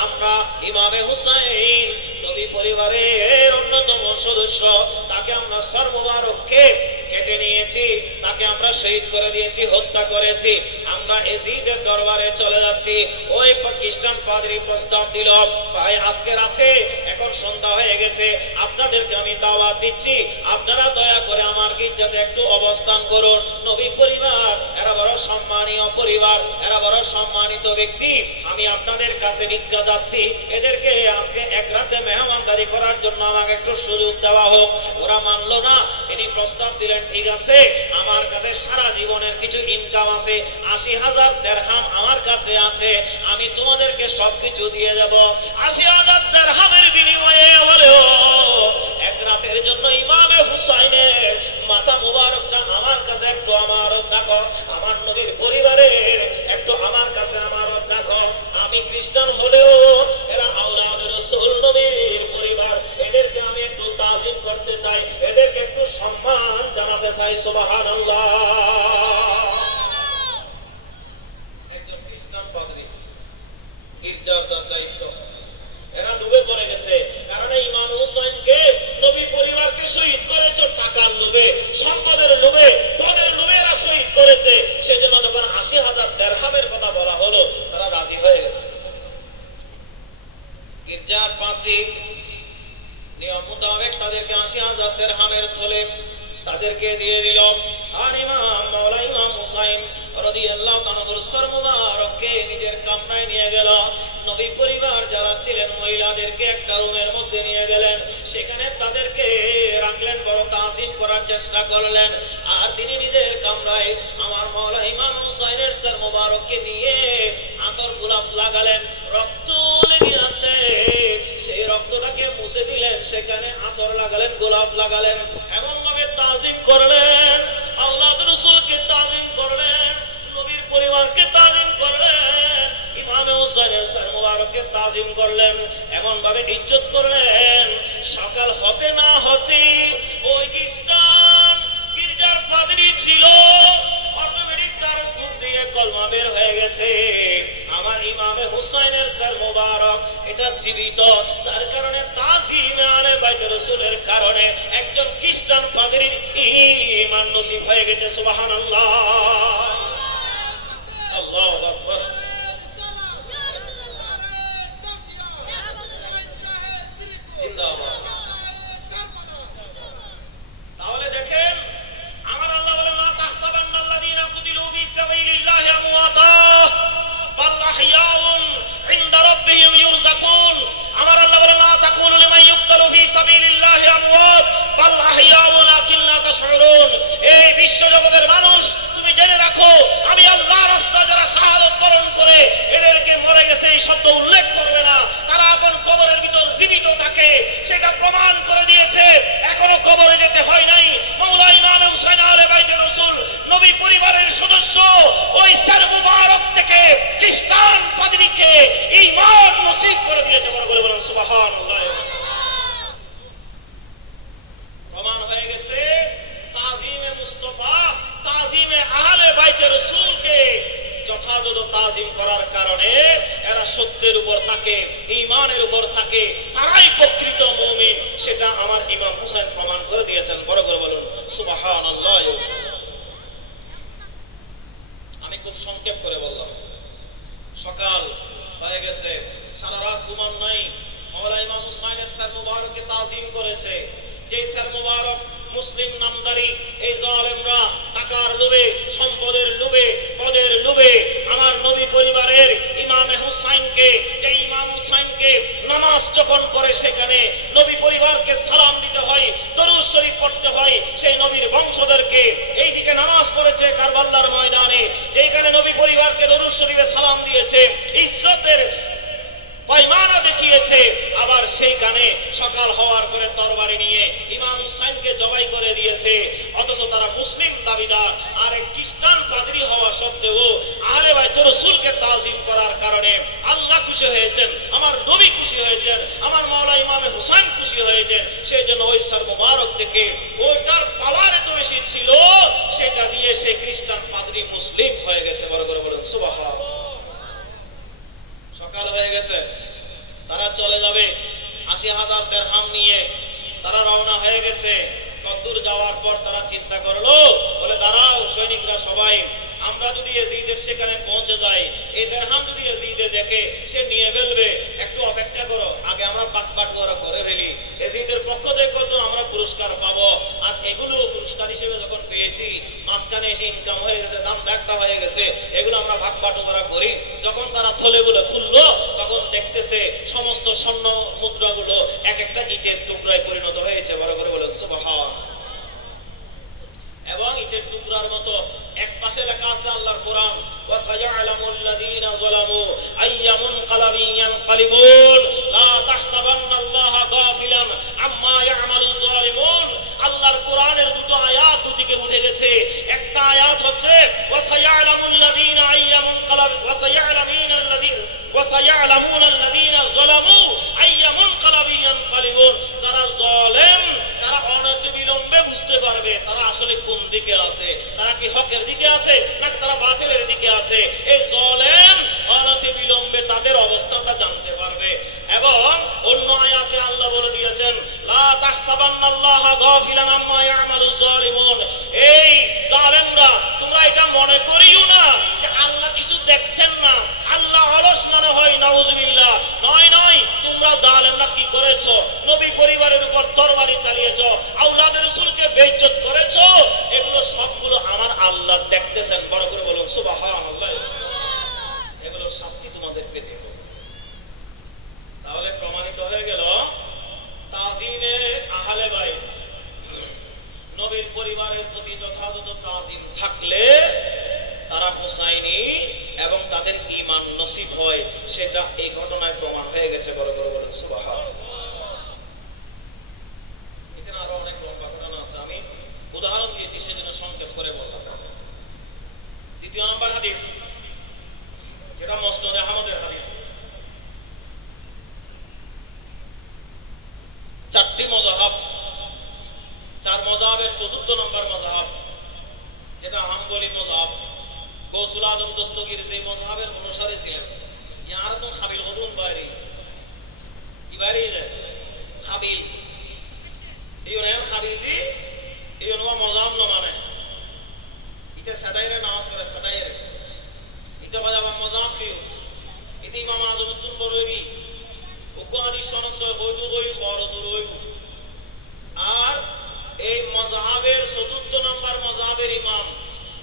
আমরা ইমামে হুসাইন নবী পরিবারের অন্যতম সদস্য, তাকে আমরা সর মুবারককে কেটে নিয়েছি, তাকে আমরা শহীদ করে দিয়েছি, হত্যা করেছি। আমরা এজিদের দরবারে চলে যাচ্ছি। ওই খ্রিস্টান পাদ্রী প্রস্তাব দিল, ভাই আজকে রাতে, এখন সন্ধ্যা হয়ে গেছে, আপনাদেরকে আমি দাওয়াত দিচ্ছি, আপনারা দয়া করে আমার গির্জাতে একটু অবস্থান করুন। নবী পরিবার এরা বড় সম্মানীয় পরিবার, এরা বড় সম্মানিত ব্যক্তি, আমি আপনাদের কাছে ভিক্ষা যাচ্ছি, এদেরকে আজকে এক রাতে মেহমানদারি করার জন্য আমাকে একটু সুযোগ দেওয়া হোক। ওরা মানলো না। তিনি প্রস্তাব দিলেন, ঠিক আছে, আমার কাছে সারা জীবনের কিছু ইনকাম আছে, 80,000 দিরহাম আমার কাছে আছে, আমি তোমাদেরকে সবকিছু দিয়ে দেব। 80,000 দিরহামের বিনিময়ে হলেও এক রাতের জন্য ইমামে হুসাইনের মাথা মুবারকটা আমার কাছে একটু আমারত রাখো, আমার নবীর পরিবারের একটু আমার কাছে আমারত রাখো। আমি খ্রিস্টান হলেও এরা আওলাদ রাসূল নবীর পরিবার, এদেরকে আমি একটু তাজিম করতে চাই, এদেরকে একটু সম্মান জানাতে চাই। সুবহানাল্লাহ। একজন খ্রিস্টান পাদ্রী, গির্জার দায়িত্ব, এরা ডুবে পড়ে গেছে। কারণ ইমাম হুসাইনকে নবী পরিবারকে শহীদ করেছে টাকার লোভে, সম্পদের লোভে, পদের লোভে এরা শহীদ করেছে। সেজন্য যখন 80,000 দিরহামের কথা বলা হলো, তারা রাজি হয়ে গেছে। গির্জার পাদ্রী নিয়ম মোতাবেক তাদেরকে 80,000 দিরহামের থলে তাদেরকে দিয়ে দিল। আর ইমাম মাওলা ইমাম হুসাইন রাদিয়াল্লাহু তাআলার সর মুবারককে নিজের কামরায় নিয়ে গেল। নবী পরিবার যারা ছিলেন মহিলাদেরকে একটা রুমের মধ্যে নিয়ে গেলেন, সেখানে তাদেরকে রাখলেন, বড় তাজিম করার চেষ্টা করলেন। আর তিনি নিজের কামরায় আমার মাওলা ইমাম হুসাইনের সর মুবারককে নিয়ে আতর গোলাপ লাগালেন। রক্ত লেগে আছে, সেই রক্তটাকে মুছে দিলেন, সেখানে আতর লাগালেন, গোলাপ লাগালেন, এমন ভাবে তাজিম করলেন, আওলাদ রাসূলকে তাজিম করলেন, নবীর পরিবারকে তাজিম করলেন, ইমামে হুসাইনের সর মুবারককে তাজিম করলেন, এমন ভাবে ইজ্জত করলেন। সকাল হতে না হতে ওই খ্রিস্টান গির্জার পাদ্রী ছিল, অটোমেটিক তার মুখ দিয়ে কলমা বের হয়ে গেছে, আমার ইমামে হুসাইনের সর মুবারক এটা জীবিত। যার কারণে তাজিমে আলে বাইত রাসূলের কারণে একজন খ্রিস্টান পাদ্রীর ঈমান নসিব হয়ে গেছে। সুবহানাল্লাহ, আল্লাহু আকবার। তাহলে দেখেন, আমার আল্লাহ বলেন, লা তাহসাবান্নাল্লাযীনা কুতিলু ফী সাবিলিল্লাহি আমওয়াতা বাল আহইয়াউন ইনদা রাব্বিহিম ইউরযাকুন। আমার আল্লাহ বলেন, লা তাকুলু লিমান ইউকতালু ফী সাবিলিল্লাহি আমওয়াত বাল আহইয়াউন ওয়ালাকিন লা তাশউরুন। এই বিশ্ব জগতের মানুষ, তুমি জেনে রাখো, আমি আল্লাহর রাস্তায় যারা শাহাদাত বরণ করে এদেরকে মরে গেছে এই শব্দ উল্লেখ করবে না, তারা আপন কবরের ভিতর জীবিত থাকে, সেটা প্রমাণ করে দিয়েছে। এখনো কবরে যেতে হয় নাই। মাওলা ইমাম হুসাইন আলে বাইত রাসূল নবী পরিবারের সদস্য, ওই সর মুবারক থেকে খ্রিস্টান পাদ্রীকে ঈমান নসিব করে দিয়েছে। বড় করে বলেন সুবহানাল্লাহ। প্রমাণ হয়ে গেছে তাজিমে মুস্তাফা, তাজিমে আলে বাইত রাসূলকে যথাযথ তাজিম করার কারণে এরা সত্যের উপর থাকে, ঈমানের উপর থাকে, তারাই প্রকৃত মুমিন, সেটা আমার ইমাম হুসাইন প্রমাণ করে দিয়েছেন। বড় করে বলুন সুবহানাল্লাহ। আমি খুব সংক্ষেপ করে বললাম। সকাল হয়ে গেছে, সারা রাত ঘুমান নাই, মাওলা ইমাম হুসাইনের সর মুবারককে তাজিম করেছে। যে সর মুবারক মুসলিম নামদারি এই জালেমরা টাকার লোভে, সম্পদের লোভে, পদের লোভে আমার নবী পরিবারের ইমামে হুসাইনকে, যে ইমাম হুসাইনকে নামাজ যখন পড়ে সেখানে নবী পরিবারকে সালাম দিতে হয়, দরুদ শরীফ পড়তে হয়, সেই নবীর বংশধরকে এইদিকে নামাজ পড়েছে কারবালার ময়দানে, যেখানে নবী পরিবারকে দরুদ শরীফে সালাম দিয়েছে, ইজ্জতের পয়মানা দেখিয়েছে, আবার সেইখানে সকাল হওয়ার পরে তরবারি নিয়ে ইমাম হুসাইনকে জবাই করে দিয়েছে। অথচ তারা মুসলিম দাবিদার, আর এক খ্রিস্টান পাদ্রী হওয়া সত্ত্বেও আহলে বাইত রাসূলকে তাজিম করার কারণে আল্লাহ খুশি হয়েছেন, আমার নবী খুশি হয়েছেন, আমার মাওলা ইমামে হুসাইন খুশি হয়েছেন। সেই জন্য ওই সর মুবারক থেকে ওইটার পাওয়ার এত বেশি ছিল, সেটা দিয়ে সেই খ্রিস্টান পাদ্রী মুসলিম হয়ে গেছে। বড় করে বলেন সুবহানাল্লাহ। সকাল হয়ে গেছে, তারা চলে যাবে 80,000 দিরহাম নিয়ে, তারা রওনা হয়ে গেছে। কদ্দূর যাওয়ার পর তারা চিন্তা করলো, বলে দাঁড়াও সৈনিকরা সবাই, আমরা যদি ইয়াজিদের সেখানে পৌঁছে যাই, এই দিরহাম যদি ইয়াজিদে দেখে সে নিয়ে ফেলবে, একটু অপেক্ষা করো, আগে আমরা বাটপাট করে ফেলি, ইয়াজিদের পক্ষ থেকে তো আমরা পুরস্কার পাবো। আর এগুলো পুরস্কার হিসেবে যখন পেয়েছি, মাঝখানে এসে ইনকাম হয়ে গেছে, দাম ব্যাগটা হয়ে গেছে, এগুলো আমরা ভাগ করি। যখন তারা থলেগুলো খুললো, তখন দেখতেছে সমস্ত স্বর্ণ মুদ্রাগুলো এক একটা ইটের টুকরায় পরিণত হয়েছে। বড় করে বলেন সুবহান। এবং ইটের টুকরার মতো এক পাশে লেখা আছে আল্লাহর কোরআন, ওয়াসায়ালামুল্লাযীনা যালামু আইয়ামুনকালাবিন ইয়ানকালিবুন লা তাহসাবান্নাল্লাহা গাফিলান আম্মা ইয়ামালুয যালিমুন। আল্লাহর কোরআনের দুটো আয়াত দুদিকে উঠে গেছে। একটা আয়াত হচ্ছে ওয়াসায়ালামুল্লাযীনা আইয়ামুনকালাবিন ওয়াসায়ালামুনাল্লাযীনা যালামু আইয়ামুনকালাবিন ইয়ানকালিবুন। যারা জালেম তারা অনতিবিলম্বে বুঝতে পারবে তারা আসলে কোন দিকে আছে, তারা কি হকের দিকে আছে নাকি তারা বাতিলের দিকে আছে। এই জালেম অনতিবিলম্বে তাদের অবস্থাটা জানতে পারবে। এবং অন্য আয়াতে আল্লাহ বলে দিয়েছেন, লা তাহসাবান্নাল্লাহা গাফিলান আম্মা ইয়ামালুয যালিমুন। এই জালেমরা তোমরা এটা মনে করিও না যে আল্লাহ কিছু দেখছেন না, আল্লাহ অলস মনে হয়, নাউজুবিল্লাহ। নয় নয়, তোমরা জালেমরা কি করেছো? নবী পরিবারের উপর তরবারি চালিয়েছো, আওলাদের রাসূলকে বেইজ্জত করেছো, এগুলো সবগুলো আমার আল্লাহ দেখতেছেন। বড় করে বলুন সুবহানাল্লাহ। এগুলোর শাস্তি তোমাদের পেতে হবে। তাহলে প্রমাণিত হয়ে গেল তাজিমে আহলে বাইত, নবীর পরিবারের প্রতি যথাযথ তাজিম থাকলে তারা হুসাইনি এবং তাদের ঈমান নসিব হয়, সেটা এই ঘটনায় প্রমাণ হয়ে গেছে। বড় করে বলুন সুবহানাল্লাহ। এখানে আরো অনেক লম্বা ঘটনা আছে, আমি উদাহরণ দিয়েছি সেজন্য সংক্ষেপ করে বললাম। দ্বিতীয় নম্বর হাদিস, যেটা মুসনাদ আহমদের হাদিস। চারটি মাযহাব, চার মাযহাবের চতুর্থ নম্বর মাযহাব যেটা হাম্বলি মাযহাব। গৌসুল আজম দস্তগীর যে মাযহাবের অনুসারী ছিলেন, ইয়ার তো খাবিল হদুন বাইরে কি বাইরে যায় খাবিল, এই নাম খাবিল দি এই অনুবা মাযহাব না মানে ইতে সাদাইরে নামাজ করে, সাদাইরে ইতে বাজাবার মাযহাব কি ইতে ইমাম আযমুদ্দিন বরবি ওকো হাদিস সনদ বৈধ করি খরচ রইব। আর এই মাযহাবের চতুর্থ নম্বর মাযহাবের ইমাম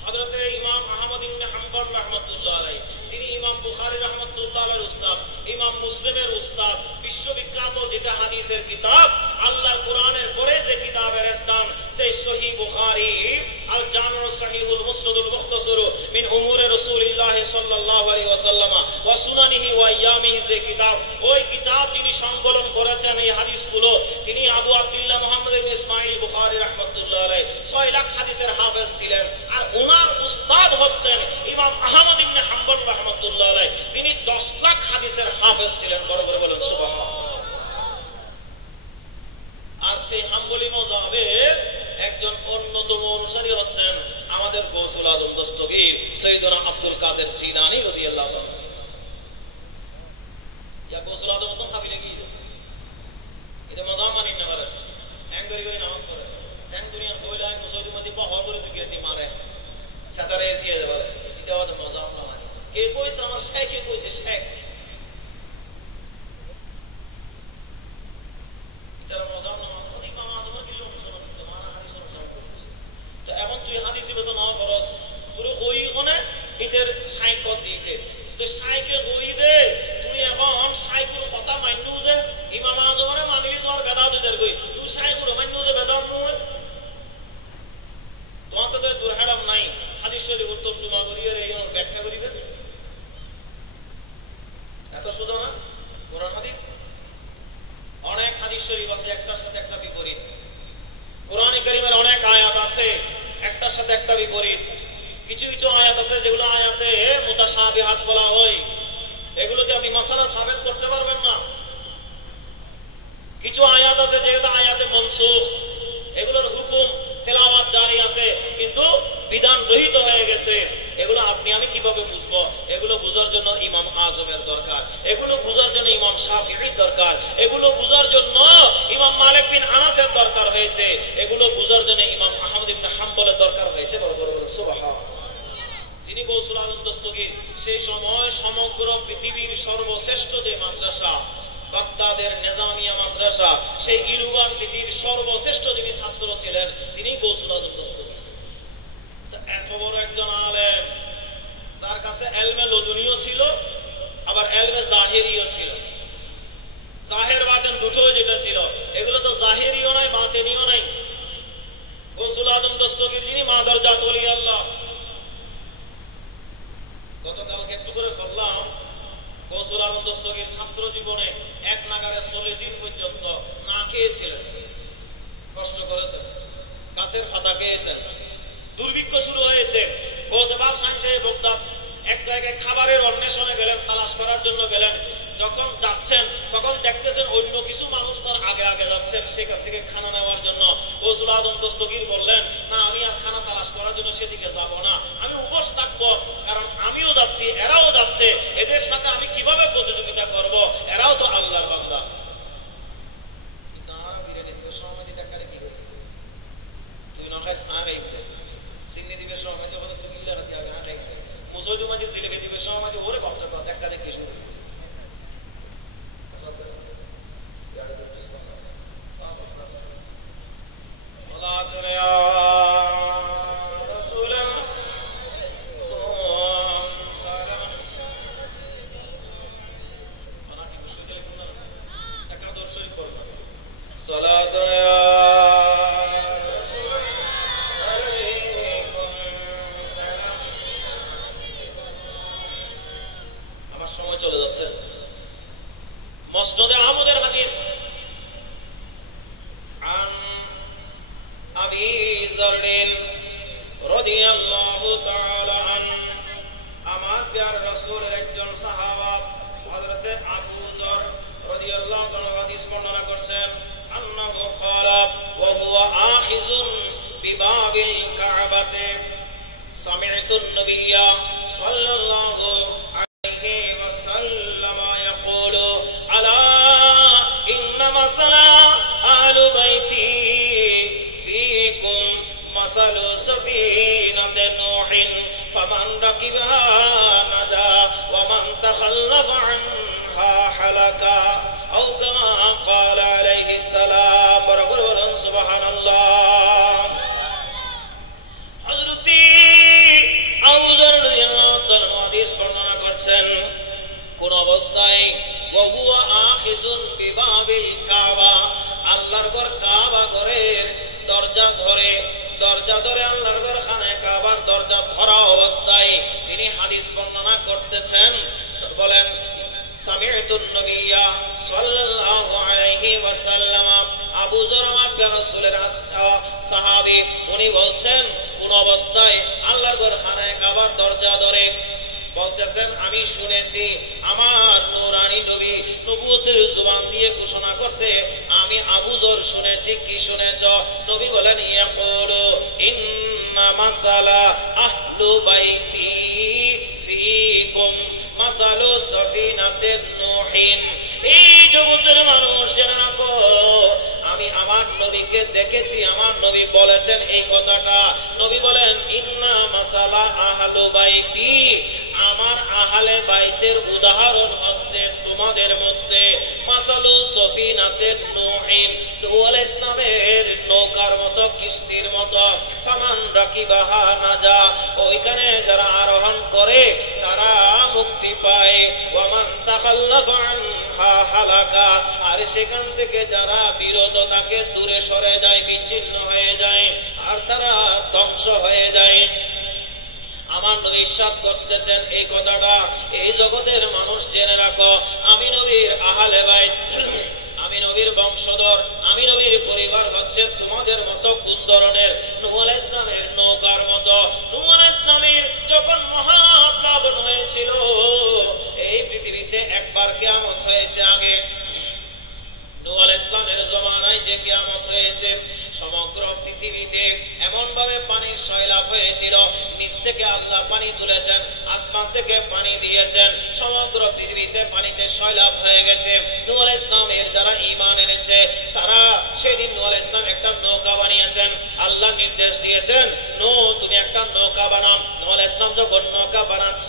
হযরতে ইমাম আহমদ ইবনে হাম্বল রাহমাতুল্লাহ আলাইহি, যিনি ইমাম বুখারী রাহমাতুল্লাহ আলাইহির উস্তাদ, ইমাম মুসলিমের উস্তাদ, বিশ্ববিখ্যাত যেটা হাদিসের কিতাব, আল্লাহর কোরআনের পরে যে কিতাবের স্থান সেই সহিহ বুখারী আল জামিউ সহিহুল মুসনাদুল মুখতাসর মিন উমুরে রাসূলিল্লাহ সাল্লাল্লাহু আলাইহি ওয়াসাল্লাম ওয়া সুনানিহি ওয়া ইয়ামিহি, যে কিতাব, ওই কিতাব যিনি সংকলন করেছেন এই হাদিসগুলো, তিনি আবু আব্দুল্লাহ মুহাম্মদ ইবনে ইসমাঈল বুখারী রাহমাতুল্লাহ আলাইহি 6 লাখ হাদিসের হাফেজ ছিলেন। আর ওনার উস্তাদ হচ্ছেন ইমাম আহমদ ইবনে হাম্বল রাহমাতুল্লাহ আলাইহি, তিনি 10 লাখ হাদিসের হাফেজ ছিলেন। বড় করে বলেন সুবহানাল্লাহ। আর সেই হাম্বলি মাযহাবের একজন অন্যতম অনুসারী হচ্ছেন আমাদের গৌসুল আজম দস্তগীর সৈয়দনা আব্দুল কাদের জিলানী রাদিয়াল্লাহু তাআলা। ইয়া গৌসুল আজম তো খাবিলে গিয়ে এটা মাযহাব মানি না করে এঙ্গরি করে নামাজ পড়ে, এং দুনিয়ার কইলায় মুসলিম মধ্যে বহর করে তুই মারে সাদারে দিয়ে দেবে, এটা আমাদের মাযহাব না মানে। কে কইছে? আমার শেখে কইছে, শেখ এটা মাযহাব না মানে। ইমাম আযম কি লোক শুনো তো মানা হাদিস অনুসরণ করছে, তো এমন তুই হাদিস দিবে তো নাও খরচ তুই ওই কোনে এটার সাইক দিতে, তো সাইকে কই দে তুই এখন সাইকুর কথা মানলু যে ইমাম আযমরে মানলি তো আর বেদাত হইদের কই, তুই সাইকুর মানলু যে বেদাত নয়, তোমার তো দুরহাডাম নাই। হাদিস শরীফ তরজমা করিয়ে এই ব্যাখ্যা করিবে, এত সোজা না কোরআন হাদিস। অনেক হাদিস শরীফ আছে একটার সাথে একটা বিপরীত, কোরআনে কারীমের অনেক আয়াত আছে একটার সাথে একটা বিপরীত। কিছু কিছু আয়াত আছে যেগুলো আয়াতে মুতাশাবিহাত বলা হয়, এগুলোকে আপনি মাসালা সাবেত করতে পারবেন না। কিছু আয়াত আছে যেগুলো আয়াতে মনসুখ, এগুলোর হুকুম তেলাওয়াত জারি আছে কিন্তু বিধান রহিত হয়ে গেছে। এগুলো আপনি আমি কিভাবে বুঝবো? এগুলো বুঝার জন্য ইমাম আযমের দরকার, এগুলো বুঝার জন্য ইমাম শাফিঈর দরকার, এগুলো বুঝার জন্য ইমাম মালিক বিন আনাসের দরকার হয়েছে, এগুলো বুঝার সুবহানাল্লাহ। যিনি গৌসুল আজম দস্তগীর সেই সময় সমগ্র পৃথিবীর সর্বশ্রেষ্ঠ যে মাদ্রাসা বাগদাদের নিজামিয়া মাদ্রাসা, সেই ইউনিভার্সিটির সর্বশ্রেষ্ঠ যিনি ছাত্র ছিলেন তিনি গৌসুল আজম দস্তগীর। এত বড় একজন আলেম যার কাছে এলমে লদুনিও ছিল, আবার এলমে জাহেরিও ছিল। জাহের বাতেন দুটো যেটা ছিল, এগুলো তো জাহেরিও নাই বাতেনিও নাই। গৌসুল আজম দস্তগীর যিনি মাদারজাত ওলি আল্লাহ, গতকালকে একটু করে বললাম গৌসুল আজম দস্তগীর ছাত্র জীবনে এক নাগারে 40 দিন পর্যন্ত না খেয়েছিলেন, কষ্ট করেছেন, গাছের পাতা খেয়েছেন। দুর্ভিক্ষ শুরু হয়েছে। গৌসে পাক সাহেব বগদাদ এক জায়গায় খাবারের অন্বেষণে গেলেন, তালাশ করার জন্য গেলেন। যখন যাচ্ছেন তখন দেখতেছেন অন্য কিছু মানুষ তার আগে আগে যাচ্ছেন সেখান থেকে খানা নেওয়ার জন্য। গৌসুল আজম দস্তগীর বললেন, না আমি আর খানা তালাশ করার জন্য সেদিকে যাব না, আমি উপোস থাকবো, কারণ আমিও যাচ্ছি এরাও যাচ্ছে, এদের সাথে আমি কিভাবে প্রতিযোগিতা করব, এরাও তো আল্লাহর বান্দা। তুই না খাইস না খাইতে সিন্নি দিবের সময় যখন তুমি ইল্লা রাতে আগে না খাইতে মুসোজু মাঝে জিলেবি দিবের সময় ওরে বাপটা কথা দেখা দেখে শুরু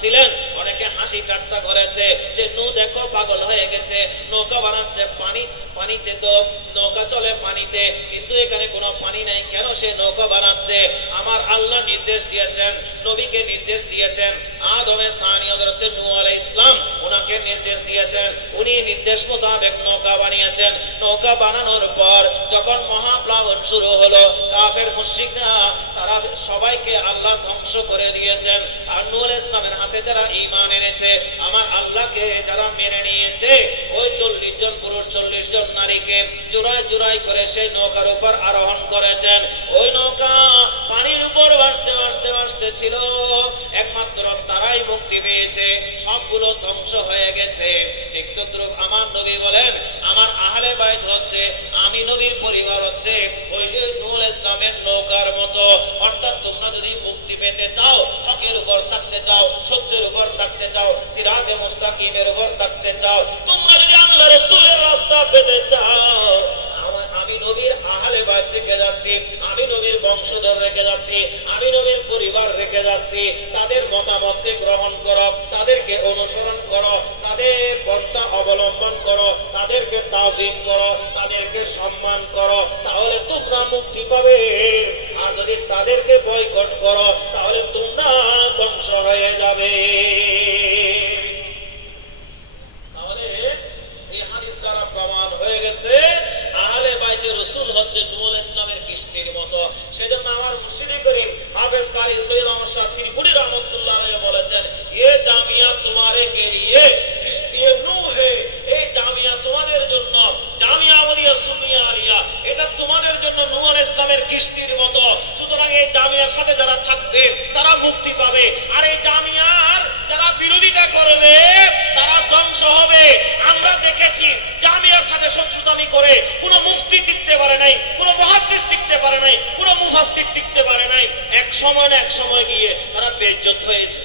ছিলেন, অনেকে হাসি ঠাট্টা করেছে যে দেখো পাগল হয়ে গেছে, নৌকা বানাচ্ছে পানিতে, তো নৌকা চলে পানিতে, কিন্তু এখানে কোনো পানি নাই, কেন সে নৌকা বানাচ্ছে? আমার আল্লাহ নির্দেশ দিয়েছেন, নবীকে নির্দেশ দিয়েছেন, আদমে সানি হযরত নূহ আলাইহিস সালাম ওনাকে নির্দেশ দিয়েছেন, উনি নির্দেশ মোতাবেক নৌকা বানিয়েছেন। নৌকা বানানোর পর যখন মহাপ্লাবন শুরু হলো, কাফের মুশরিকরা তারা সবাইকে আল্লাহ ধ্বংস করে দিয়েছেন। আর নূহ আলাইহিস সালামের হাতে যারা ঈমান এনেছে, আমার আল্লাহকে যারা মেনে নিয়েছে, ওই 40 জন পুরুষ 40 জন নারীকে জোড়ায় জোড়ায় করে সেই নৌকার উপর আরোহণ করেছেন। ওই নৌকা পানির উপর ভাসতে ভাসতে ভাসতে ছিল, একমাত্র তারাই মুক্তি পেয়েছে, সবগুলো ধ্বংস হয়ে গেছে। ঠিক তদ্রুপ আমার নবী বলেন, আমার আহলে বাইত হচ্ছে, আমি নবীর পরিবার হচ্ছে ওই যে নূহ আলাইহিস সালামের নৌকার মতো। অর্থাৎ তোমরা যদি মুক্তি পেতে চাও, হকের উপর থাকতে চাও, সত্যের উপর থাকতে চাও, সিরাতে মুস্তাকিমের উপর থাকতে চাও, তোমরা যদি আল্লাহর রাসূলের রাস্তা পেতে চাও, আমি নবীর আহলে বাইত রেখে যাচ্ছি, আমি নবীর বংশধর রেখে যাচ্ছি, আমি নবীর পরিবার রেখে যাচ্ছি, তাদের মতামতকে গ্রহণ করো, তাদেরকে অনুসরণ করো, তাদের পন্থা অবলম্বন করো, তাদেরকে তাজিম করো, তাদেরকে সম্মান করো, তাহলে তোমরা মুক্তি পাবে। আর যদি তাদেরকে বয়কট করো, তাহলে তোমরা ধ্বংস হয়ে যাবে। তাহলে এই হাদিস দ্বারা প্রমাণ হয়ে গেছে আহলে বাইতে রাসূল হচ্ছে নূহ আলাইহিস সালামের কিস্তির মতো। সেজন্য আমার মুর্শিদে করিম হাফেজ কারি সৈয়দ আহমদ শাহ সিরকুরি রাহমাতুল্লাহ আলাইহি বলেছেন, ये জামিয়া तुम्हारे के लिए किश्ती नूह है, এই জামিয়া তোমাদের জন্য, জামিয়া আহমদিয়া সুন্নিয়া আলিয়া, এটা তোমাদের জন্য নূহ আলাইহিস সালামের কিস্তির মতো। সুতরাং এই জামিয়ার সাথে যারা থাকবে তারা মুক্তি পাবে, আর এই জামিয়ার যারা বিরোধিতা করবে তারা ধ্বংস হবে। আমরা দেখেছি জামিয়ার সাথে শত্রুতামি করে কোনো মুফতি টিকতে পারে নাই, কোনো মুহাদ্দিস টিকতে পারে নাই, কোনো মুফাসসির টিকতে পারে নাই, এক সময় না এক সময় গিয়ে তারা বেইজ্জত হয়েছে।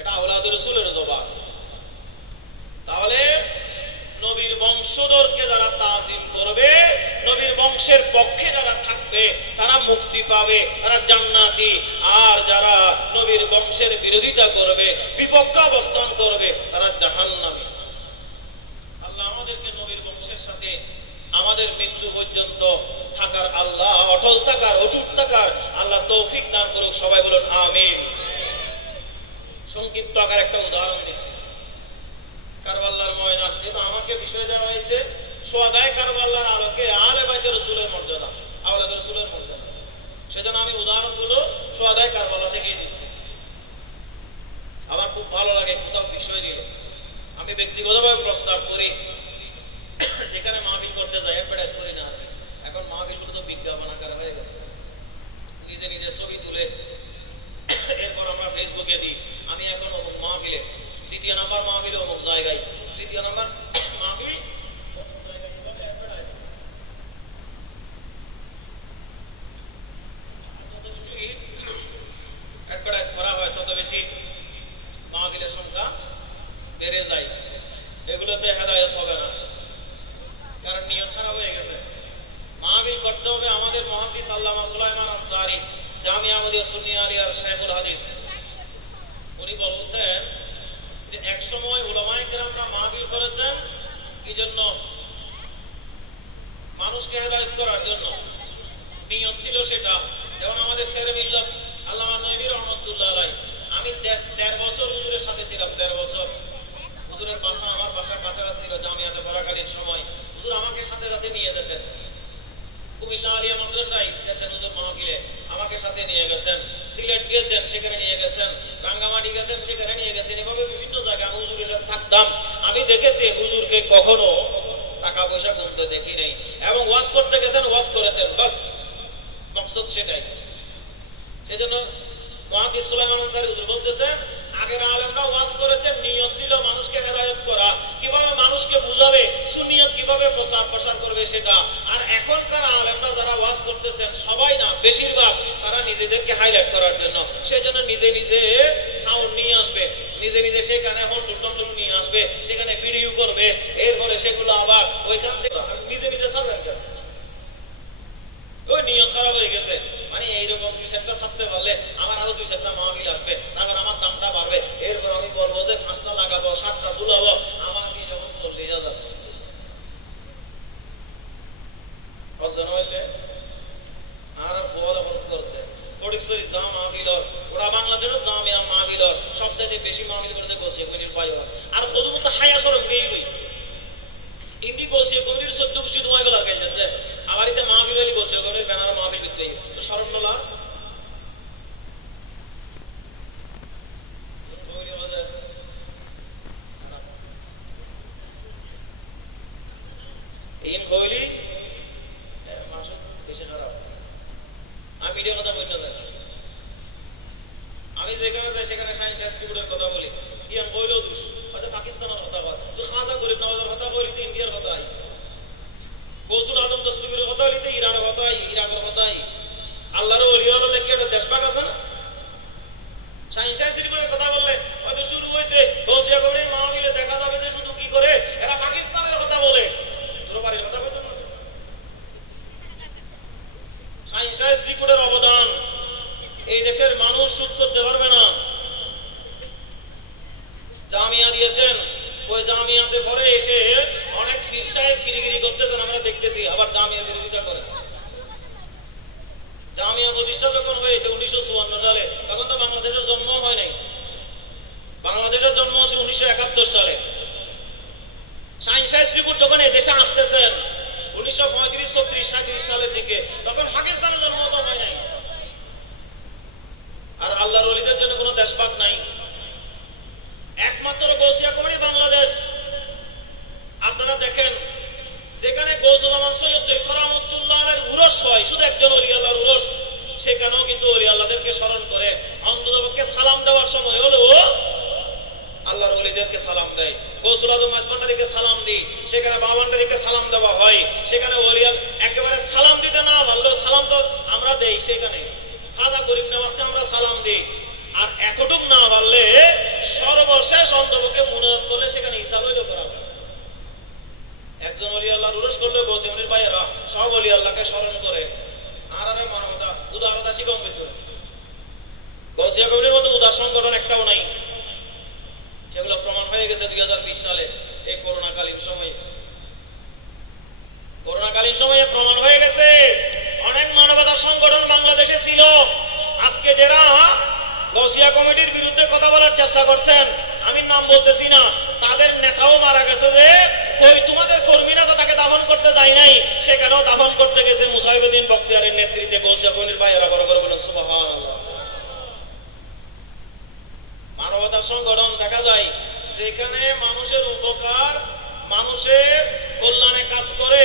এটা আওলাদুর রাসূলের জবান। তাহলে নবীর বংশধরকে যারা তাজিম করবে, নবীর বংশের পক্ষে যারা থাকবে তারা মুক্তি পাবে, তারা জান্নাতি। আর যারা নবীর বংশের বিরোধিতা করবে, বিপক্ষে অবস্থান করবে, তারা জাহান্নামী। আল্লাহ আমাদেরকে নবীর বংশের সাথে আমাদের মৃত্যু পর্যন্ত থাকার, আল্লাহ অটল থাকার, অটুট থাকার আল্লাহ তৌফিক দান করুক। সবাই বলুন আমিন। সংক্ষিপ্ত আকার একটা উদাহরণ দিচ্ছি। কারবালার ময়দান, যেটা আমাকে বিষয় দেওয়া হয়েছে সোহাদায়ে কারবালার আলোকে আহলে বাইতে রাসূলের মর্যাদা, আওলাদ রাসূলের মর্যাদা, সেজন্য আমি উদাহরণগুলো সোহাদায়ে কারবালা থেকেই দিচ্ছি। আমার খুব ভালো লাগে কোথাও বিষয় দিল, আমি ব্যক্তিগতভাবে প্রস্তাব করি, যেখানে মাহফিল করতে যাই অ্যাডভার্টাইজ করি না। এখন মাহফিলগুলো তো বিজ্ঞাপন আকারে হয়ে গেছে, নিজে নিজে ছবি তুলে এরপর আমরা ফেসবুকে দিই, আমি এখন অমুক মাহফিলে, দ্বিতীয় নাম্বার মাহফিলে অমুক জায়গায়, তৃতীয় নাম্বার মাহফিল অ্যাডভার্টাইজ করা হয় তত বেশি মাহফিলের সংখ্যা বেড়ে যায়। এগুলোতে হেদায়েত হবে না, কারণ নিয়ত খারাপ হয়ে গেছে। মাহফিল করতে হবে আমাদের মুহাদ্দিস আল্লামা সুলাইমান আনসারী, জামিয়া আহমদিয়া সুন্নিয়া আলিয়ার শাইখুল হাদিস। উনি বলছেন যে এক সময় উলামায়ে কেরামরা মাহফিল করেছেন কি জন্য? মানুষকে হেদায়েত করার জন্য। নিয়ত ছিল সেটা। যেমন আমাদের শেরে মিল্লাত আল্লামা নবী রহমাতুল্লাহ আলাইহি, আমি 13 বছর হুজুরের সাথে ছিলাম, 13 বছর। হুজুরের বাসা আমার বাসার কাছাকাছি ছিল। জামিয়াতে পড়াকালীন সময় হুজুর আমাকে সাথে সাথে নিয়ে যেতেন। কুমিল্লা আলিয়া মাদ্রাসায় গেছেন হুজুর মাহফিলে, আমাকে সাথে নিয়ে গেছেন। সিলেট গিয়েছেন, সেখানে নিয়ে গেছেন। রাঙ্গামাটি গেছেন, সেখানে নিয়ে গেছেন। এভাবে বিভিন্ন জায়গায় আমি হুজুরের সাথে থাকতাম। আমি দেখেছি হুজুরকে কখনো টাকা পয়সা গুনতে দেখি নাই, এবং ওয়াজ করতে গেছেন, ওয়াজ করেছেন, বাস মকসদ সেটাই। সেজন্য মুহাদ্দিস সুলাইমান আনসারী হুজুর বলতেছেন, আগের আলেমরা ওয়াজ করেছেন, নিয়ত ছিল মানুষকে হেদায়েত করা, কিভাবে মানুষকে বুঝাবে, সুন্নিয়ত কিভাবে প্রসার করবে সেটা। আর এখনকার আলেমরা যারা ওয়াজ করতেছেন, সবাই না, বেশিরভাগ তারা নিজেদেরকে হাইলাইট করার জন্য, সেজন্য নিজে নিজে সাউন্ড নিয়ে আসবে, নিজে নিজে সেখানে হন্ডুল নিয়ে আসবে, সেখানে ভিডিও করবে, এরপরে সেগুলো আবার ওইখান থেকে নিজে নিজে সার্ভে। ওই নিয়ত খারাপ হয়ে গেছে। মানে এইরকম 2-4টা ছাপতে পারলে আমার আরো 2-4টা মাহফিল আসবে, তারপর আমার দামটা বাড়বে, এরপর আমি বলবো যে 5টা লাগাবো, 7টা তুলাবো, আমার কি যখন 40,000 অর্জন হইলে আর ফলে খরচ করতে ফটিকছড়ি যা মাহফিল ওরা বাংলাদেশের জামিয়া মাহফিল সবচাইতে বেশি মাহফিল করতে বসে কমিটির পাই আর কত মতো হায়া সরম গেই হই ইন্দি বসে কমিটির 14 গোষ্ঠী তোমায় গেল আর গেছে আমার এতে মাহফিল হইলে বসে কমিটির ব্যানার মাহফিল করতে তো স্মরণ নলা ইন কইলি আমি ভিডিও কথা বলি না, আমি যেখানে যাই সেখানে সায়েন্স সার্টিফিকেটের কথা বলি, ইয়ান বইলেও দোষ, হয়তো পাকিস্তানের কথা বল, তুই খাজা গরিব নওয়াজের কথা বলি তো ইন্ডিয়ার কথা আই, গৌসুল আজম দস্তগীরের কথা বলি তো ইরানের কথা আই, ইরাকের কথা আই, আল্লাহর ওলি হলে কি একটা দেশভাগ আছে না? সায়েন্স সার্টিফিকেটের কথা বললে হয়তো শুরু হয়েছে গৌসিয়া কবিরের মাহফিলে দেখা যাবে যে শুধু কি করে এরা পাকিস্তানের কথা বলে, তোর বাড়ির কথা বলতো না। সায়েন্স সার্টিফিকেটের অবদান এই দেশের মানুষ সুদ করতে পারবে না। জামিয়া দিয়েছেন, ওই জামিয়াতে পরে এসে অনেক ফিরসায় ফিরিগিরি করতেছেন, আমরা দেখতেছি, আবার জামিয়া বিরোধিতা করে। জামিয়া প্রতিষ্ঠা যখন হয়েছে 1954 সালে, তখন তো বাংলাদেশের জন্ম হয় নাই, বাংলাদেশের জন্ম হচ্ছে 1971 সালে। সায়েন্স সার্টিফিকেট যখন এই দেশে আসতেছেন 1935, 36, 37 সালের দিকে, তখন পাকিস্তানের জন্ম তো হয় নাই। আর আল্লাহর ওলিদের জন্য কোনো দেশভাগ নাই, একমাত্র গৌসিয়া কমিটি বাংলাদেশ। আপনারা দেখেন যেখানে গৌসুল আমান সৈয়দ জয়ফর রহমাতুল্লাহের উরস হয়, শুধু একজন ওলি আল্লাহর উরস, সেখানেও কিন্তু ওলি আল্লাহদেরকে স্মরণ করে অন্ততপক্ষে সালাম দেওয়ার সময় হলো আল্লাহর ওলিদেরকে সালাম দেয়। গৌসুল আজম মাসবান্ডারিকে সালাম দিই, সেখানে বাবান্ডারিকে সালাম দেওয়া হয়, সেখানে ওলি একেবারে সালাম দিতে না পারলেও সালাম তো আমরা দেই, সেখানে খাজা গরিব নেওয়াজকে আমরা সালাম দিই। আর এতটুক না পারলে সর্বশেষ অন্তপক্ষে মুনাজাত করলে সেখানে হিসাব হইল করা হবে। একজন ওলি আল্লাহর উরস করলে গৌসিয়ার ভাইয়েরা সব ওলি আল্লাহকে স্মরণ করে, আর আরে মানবতা উদারতা শিবম করতে। গৌসিয়া কবিরের মতো উদার সংগঠন একটাও নাই, সেগুলো প্রমাণ হয়ে গেছে 2020 সালে এই করোনাকালীন সময়ে। করোনাকালীন সময়ে প্রমাণ হয়ে গেছে অনেক মানবতা সংগঠন বাংলাদেশে ছিল। আজকে যারা গৌসিয়া কমিটির বিরুদ্ধে কথা বলার চেষ্টা করছেন, আমি নাম বলতেছি না, তাদের নেতাও মারা গেছে। যে ওই তোমাদের কর্মীরা তো তাকে দাফন করতে যায় নাই, সেখানেও দাফন করতে গেছে মুসাইবুদ্দিন বখতিয়ারের নেতৃত্বে গৌসিয়া কমিটির ভাইয়েরা। বড় করে বলেন সুবহানাল্লাহ। মানবতার সংগঠন দেখা যায় যেখানে মানুষের উপকার, মানুষের কল্যাণে কাজ করে,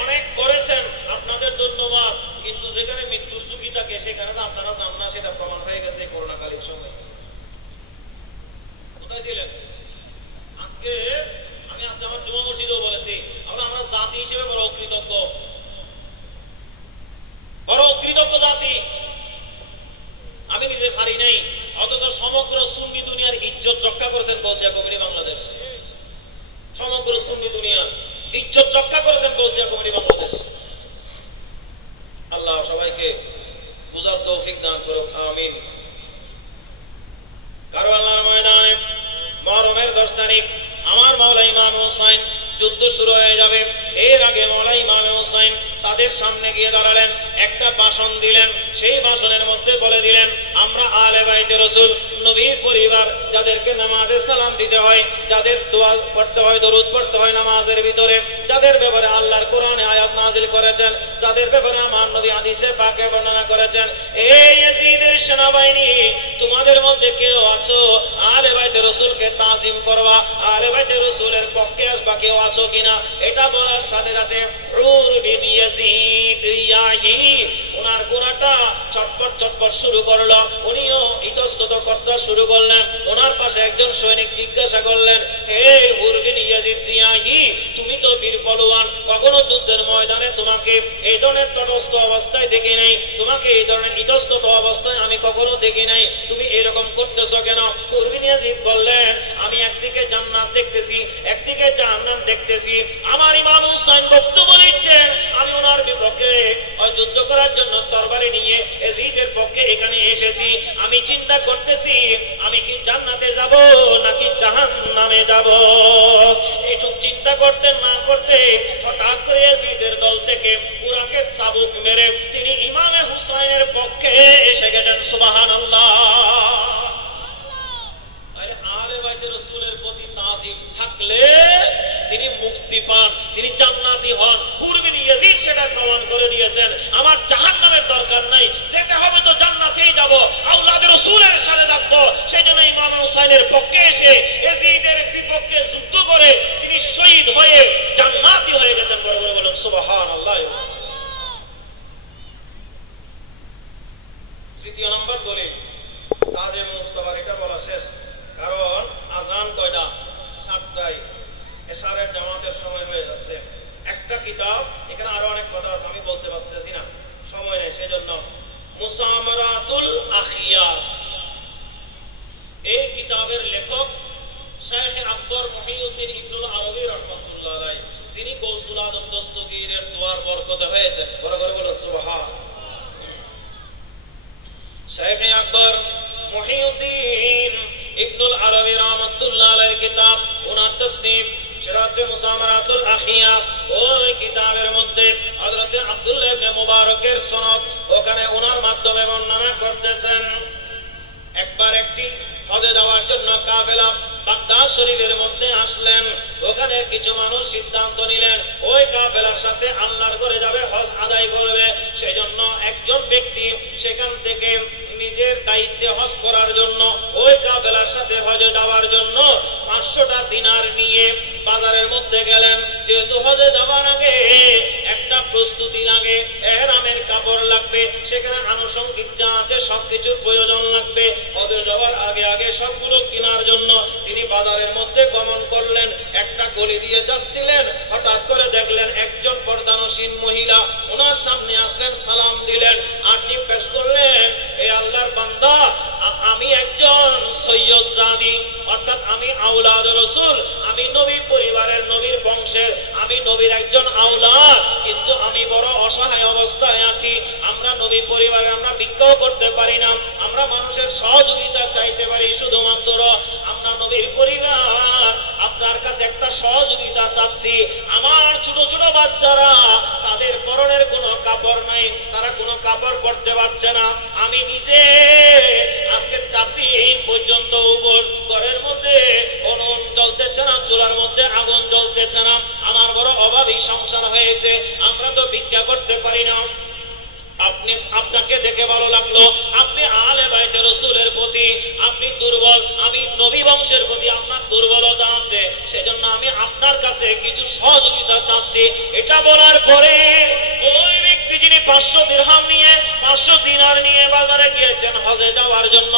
অনেক করেছেন, আপনাদের ধন্যবাদ। কিন্তু যেখানে মৃত্যুর ঝুঁকি থাকে সেখানে তো আপনারা যান না, সেটা প্রমাণ হয়ে গেছে করোনাকালীন সময়। কোথায় ছিলেন? আজকে আমি আমার জুমা মসজিদেও বলেছি, আমরা জাতি হিসেবে বড় অকৃতজ্ঞ, বড় অকৃতজ্ঞ জাতি। আমি নিজে পারি নাই, অথচ সমগ্র সুন্নি দুনিয়ার ইজ্জত রক্ষা করেছেন গৌসিয়া কমিটি বাংলাদেশ। সমগ্র সুন্নি দুনিয়ার ইজ্জত রক্ষা করেছেন গৌসিয়া কমিটি বাংলাদেশ। আল্লাহ সবাইকে বুঝার তৌফিক দান করুক, আমিন। কারবালার ময়দানে মুহররমের 10 তারিখ আমার মাওলা ইমাম হুসাইন যুদ্ধ শুরু হয়ে যাবে। এর আগে মাওলা ইমাম হুসাইন তাদের সামনে গিয়ে দাঁড়ালেন, একটা ভাষণ দিলেন। সেই ভাষণের মধ্যে বলে দিলেন, আমরা আলে বাইতে রাসূল, নবীর পরিবার, যাদেরকে নামাজে সালাম দিতে হয়, যাদের দোয়া পড়তে হয়, দরুদ পড়তে হয় নামাজের ভিতরে, যাদের ব্যাপারে আল্লাহর কোরআনে আয়াত নাযিল করেছেন, যাদের ব্যাপারে আমার নবী হাদিসে পাকে বর্ণনা করেছেন, এই ইয়াজিদের সেনাবাহিনী, তোমাদের মধ্যে কেউ আছো আলে বাইতে রাসূলকে তাজিম করবা, আলে বাইতে রাসূলের পক্ষে আসবা, কেউ আছো কিনা? এটা বলার সাথে সাথে উর বিন ইয়াজিদ রিয়াহি ওনার গোনাটা চটপট চটপট শুরু করলো। উনিও ইতস্তত করতে শুরু করলেন। ওনার পাশে একজন সৈনিক জিজ্ঞাসা করলেন, হে উর বিন ইয়াজিদ রিয়াহি, তুমি তো বীর পলোয়ান, কখনো যুদ্ধের ময়দানে তোমাকে এই ধরনের তটস্থ অবস্থায় দেখি নাই, তোমাকে এই ধরনের ইতস্তত অবস্থায় আমি কখনো দেখি নাই, তুমি এরকম করতেছো কেন? উর বিন ইয়াজিদ বললেন, আমি একদিকে জান্নাত দেখতেছি, একদিকে জাহান্নাম দেখতেছি। আমার ইমাম হুসাইন বক্তব্য দিচ্ছেন, আমি ওনার বিপক্ষে যুদ্ধ করার জন্য তরবারি নিয়ে এসেছি, আমি চিন্তা করতেছি আমি কি জান্নাতে যাব নাকি জাহান্নামে যাব। একটু চিন্তা করতে না করতে হঠাৎ করে ইয়াজিদের দল থেকে পুরাকে চাবুক মেরে তিনি ইমামে হুসাইনের পক্ষে এসে গেছেন। সুবহানাল্লাহ। আহলে বাইতে রাসূলের প্রতি তাজিম থাকলে তিনি মুক্তি পান, তিনি জান্নাতি হন। কুরবিন ইয়াজিদ সেটা প্রমাণ করে দিয়েছেন। আমার জাহান্নামের দরকার নাই, সেটা হবে তো জান্নাতেই যাব, আওলাদ রাসূলের সাথে থাকবো। সেজন্য ইমাম হুসাইনের পক্ষে এসে ইয়াজিদের বিপক্ষে যুদ্ধ করে তিনি শহীদ হয়ে জান্নাতি হয়ে গেছেন। বড় বড় বলুন সুবহানাল্লাহ। তৃতীয় নম্বর দলিল তাজে মুস্তাফার, এটা বলা শেষ, কারণ আজান কয়টা? 7টায়, এশারের জামাতের সময় হয়ে যাচ্ছে। একটা কিতাব, এখানে আরো অনেক কথা আছে আমি বলতে পারতেছি না, সময় নেই, সেজন্য মুসামারাতুল আখিয়ার, এই কিতাবের লেখক শাইখ আকবর মহিউদ্দিন ইবনুল আরবি রাহমাতুল্লাহ আলাইহি, যিনি গৌসুল আজম দস্তগীরের দোয়ার বরকতে হয়েছেন। বড় করে বলুন সুবহান। শাইখ আকবর মহিউদ্দিন ইবনুল আরবি রাহমাতুল্লাহ আলাইহির কিতাব, ওনার তাসনিফ, সেটা হচ্ছে মুসামারাতুল আখিয়ার। ওই কিতাবের মধ্যে হযরত আব্দুল্লাহ ইবনে মুবারকের সনদ, ওখানে ওনার মাধ্যমে বর্ণনা করতেছেন। একবার একটি হজে যাওয়ার জন্য কাফেলা বাগদাদ শরীফের মধ্যে আসলেন। ওখানে কিছু মানুষ সিদ্ধান্ত নিলেন ওই কাফেলার সাথে আল্লাহর ঘরে যাবে, হজ আদায় করবে। সেজন্য একজন ব্যক্তি সেখান থেকে নিজের দায়িত্বে হজ করার জন্য ওই কাফেলার সাথে হজে যাওয়ার জন্য 500টা দিনার নিয়ে বাজারের মধ্যে গেলেন। যেহেতু হজে যাওয়ার আগে একটা প্রস্তুতি লাগে, ইহরামের কাপড় লাগবে, সেখানে আনুষঙ্গিক যা আছে সবকিছুর প্রয়োজন লাগবে। হজে যাওয়ার আগে আগে সবগুলো কেনার জন্য তিনি বাজারের মধ্যে গমন করলেন। একটা গলি দিয়ে যাচ্ছিলেন, হঠাৎ করে দেখলেন একজন পর্দানসীন মহিলা ওনার সামনে আসলেন, সালাম দিলেন, আরজি পেশ করলেন, এ আল্লাহর বান্দা, আমি একজন সৈয়দ জানি, অর্থাৎ আমি আওলাদ রাসূল, আমি নবী পরিবারের, নবীর বংশের, আমি নবীর একজন আওলাদ, কিন্তু আমি বড় অসহায় অবস্থায় আছি। আমরা নবী পরিবারের, আমরা ভিক্ষাও করতে পারি না, আমরা মানুষের সহযোগিতা চাইতে পারি শুধুমাত্র। আমরা নবীর পরিবার, আপনার কাছে একটা সহযোগিতা চাচ্ছি। আমার ছোট ছোট বাচ্চারা, তাদের পরনের কোনো কাপড় নাই, তারা কোনো কাপড় পরতে পারছে না। আমি নিজে আজকে 4 দিন পর্যন্ত উপর ঘরের মধ্যে উনুন জ্বলতেছে না, চুলার মধ্যে আগুন জ্বলতেছে না, আমার বড় অভাবী সংসার হয়েছে, আমরা তো ভিক্ষা করতে পারি না। আপনাকে দেখে ভালো লাগলো, আপনি আহলে বাইতে রাসূলের প্রতি আপনি দুর্বল, আমি নবী বংশের প্রতি আপনার দুর্বলতা আছে, সেজন্য আমি আপনার কাছে কিছু সহযোগিতা চাচ্ছি। এটা বলার পরে ওই ব্যক্তি যিনি 500 দিরহাম নিয়ে, 500 দিনার নিয়ে বাজারে গিয়েছেন হজে যাওয়ার জন্য,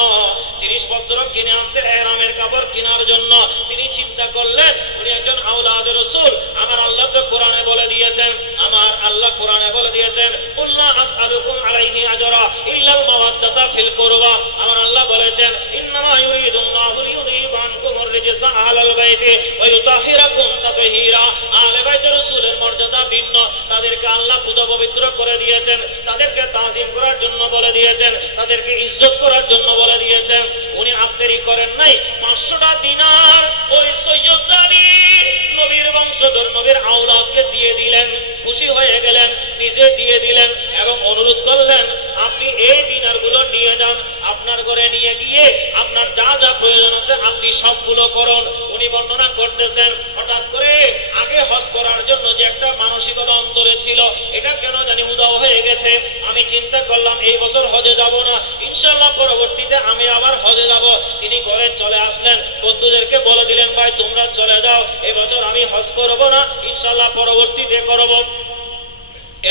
জিনিসপত্র কিনে আনতে, ইহরামের কাপড় কেনার জন্য, তিনি চিন্তা করলেন উনি একজন আওলাদ রাসূল। আমার আল্লাহ তো কোরআনে বলে দিয়েছেন, আমার আল্লাহ কোরআনে বলে দিয়েছেন, কুল্লা আসআলুকুম আলাইহি আজরা ইল্লাল মাওয়াদ্দাতা ফিল কুরবা। আমার আল্লাহ বলেছেন, ইন্নামা ইউরিদুল্লাহু লিইউযহিবা আনকুমুর রিজসা আলাল বাইতি ওয়া ইউতাহিরাকুম তাতহীরা। আহলে বাইত রাসূলের মর্যাদা ভিন্ন, তাদেরকে আল্লাহ পুত পবিত্র করে দিয়েছেন, তাদেরকে তাজিম করার জন্য বলে দিয়েছেন, তাদেরকে ইজ্জত করার জন্য বলে দিয়েছেন। উনি আত্মেরি করেন নাই, 500টা দিনার ওই সৈয়দ জানি নবীর বংশধর, নবীর আওলাদকে দিয়ে দিলেন। খুশি হয়ে গেলেন, নিজে দিয়ে দিলেন এবং অনুরোধ করলেন, আপনি এই দিনারগুলো নিয়ে যান, আপনার ঘরে নিয়ে গিয়ে আপনার যা যা প্রয়োজন আছে আপনি সবগুলো করুন। উনি বর্ণনা করতেছেন, হঠাৎ করে আগে হজ করার জন্য যে একটা মানসিকতা অন্তরে ছিল, এটা কেন জানি উদাও হয়ে গেছে। আমি চিন্তা করলাম এই বছর হজে যাব না, ইনশাআল্লাহ পরবর্তীতে আমি আবার হজে যাব। তিনি ঘরে চলে আসলেন, বন্ধুদেরকে বলে দিলেন, ভাই তোমরা চলে যাও, এবছর আমি হজ করব না, ইনশাআল্লাহ পরবর্তীতে করব।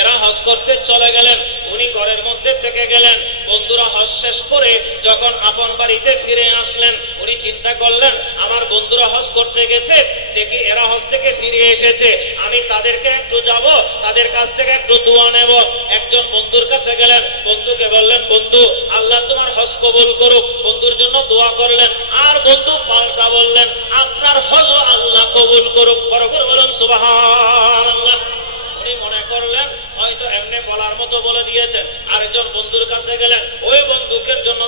এরা হজ করতে চলে গেলেন, উনি ঘরের মধ্যে থেকে গেলেন। বন্ধুরা হজ শেষ করে যখন আপন বাড়িতে ফিরে আসলেন, উনি চিন্তা করলেন আমার বন্ধুরা হজ করতে গেছে, দেখি এরা হজ থেকে ফিরে এসেছে, আমি তাদেরকে একটু যাব, তাদের কাছ থেকে একটু দোয়া নেব। একজন বন্ধুর কাছে গেলেন, বন্ধুকে বললেন, বন্ধু আল্লাহ তোমার হজ কবুল করুক। বন্ধুর জন্য দোয়া করলেন, আর বন্ধু পাল্টা বললেন, আপনার হজ আল্লাহ কবুল করুক। বড় করে বলুন সুবহানাল্লাহ। উনি মনে করলেন হয়তো এমনি বলার মতো বলে দিয়েছেন। আরেকজন বন্ধুর কাছে গেলেন, ওই বন্ধুকের জন্য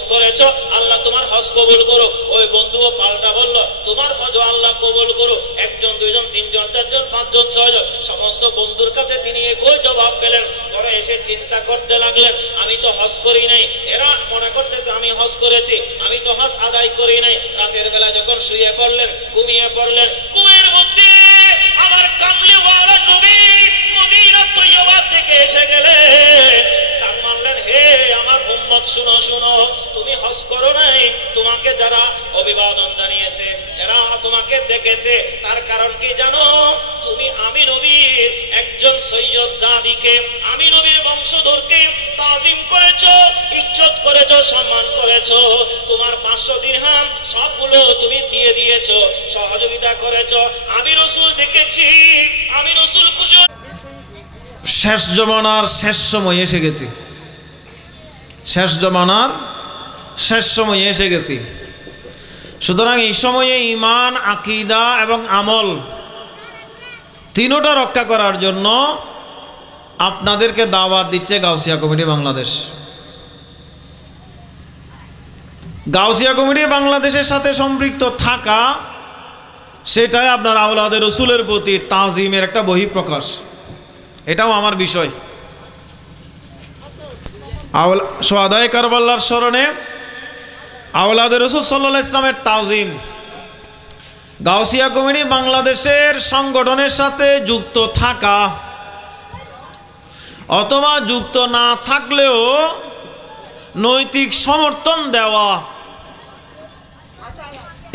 হজ করেছো, আল্লাহ তোমার হজ কবুল করো। ওই বন্ধুও পাল্টা বলল, তোমার হজ আল্লাহ কবুল করো। একজন, দুইজন, তিনজন, চারজন, পাঁচজন, ছয়জন, সমস্ত বন্ধুর কাছে তিনি একই জবাব পেলেন। ঘরে এসে চিন্তা করতে লাগলেন, আমি তো হজ করি নাই। এরা মনে করতেছে আমি হজ করেছি, আমি তো হজ আদায় করি নাই। রাতের বেলা যখন শুয়ে পড়লেন, ঘুমিয়ে পড়লেন, ঘুমের মধ্যে আমার কামলিওয়ালা নবী মদিনা তৈয়বা থেকে এসে গেলেন। ডাক মারলেন, হে আমার উম্মত, শুনো শুনো, তুমি হজ করো নাই, তোমাকে যারা অভিবাদন জানিয়েছে, এরা তোমাকে দেখেছে। তার কারণ কি জানো? তুমি আমি নবীর একজন সৈয়দ জাদিকে, আমি নবীর বংশধরকে তাজিম করেছো, ইজ্জত করেছো, সম্মান করেছো। তোমার 500 দিরহাম সবগুলো তুমি দিয়ে দিয়েছো, সহযোগিতা করেছো। আমি রাসূল দেখেছি, আমি রাসূল খুশি। শেষ জমানার শেষ সময় এসে গেছি, শেষ জমানার শেষ সময় এসে গেছি। সুতরাং এই সময়ে ঈমান, আকীদা এবং আমল তিনোটা রক্ষা করার জন্য আপনাদেরকে দাওয়াত দিচ্ছে গাউসিয়া কমিটি বাংলাদেশ। গাউসিয়া কমিটি বাংলাদেশের সাথে সম্পৃক্ত থাকা, সেটাই আপনার আওলাদে রসুলের প্রতি তাজিমের একটা বহিঃপ্রকাশ। এটাও আমার বিষয়। সোহাদায়ে কারবালার স্মরণে আওলাদে রসুল সাল্লাল্লাহু আলাইহি ইসলামের তাজিম গাউসিয়া কমিটি বাংলাদেশের সংগঠনের সাথে যুক্ত থাকা অথবা যুক্ত না থাকলেও নৈতিক সমর্থন দেওয়া,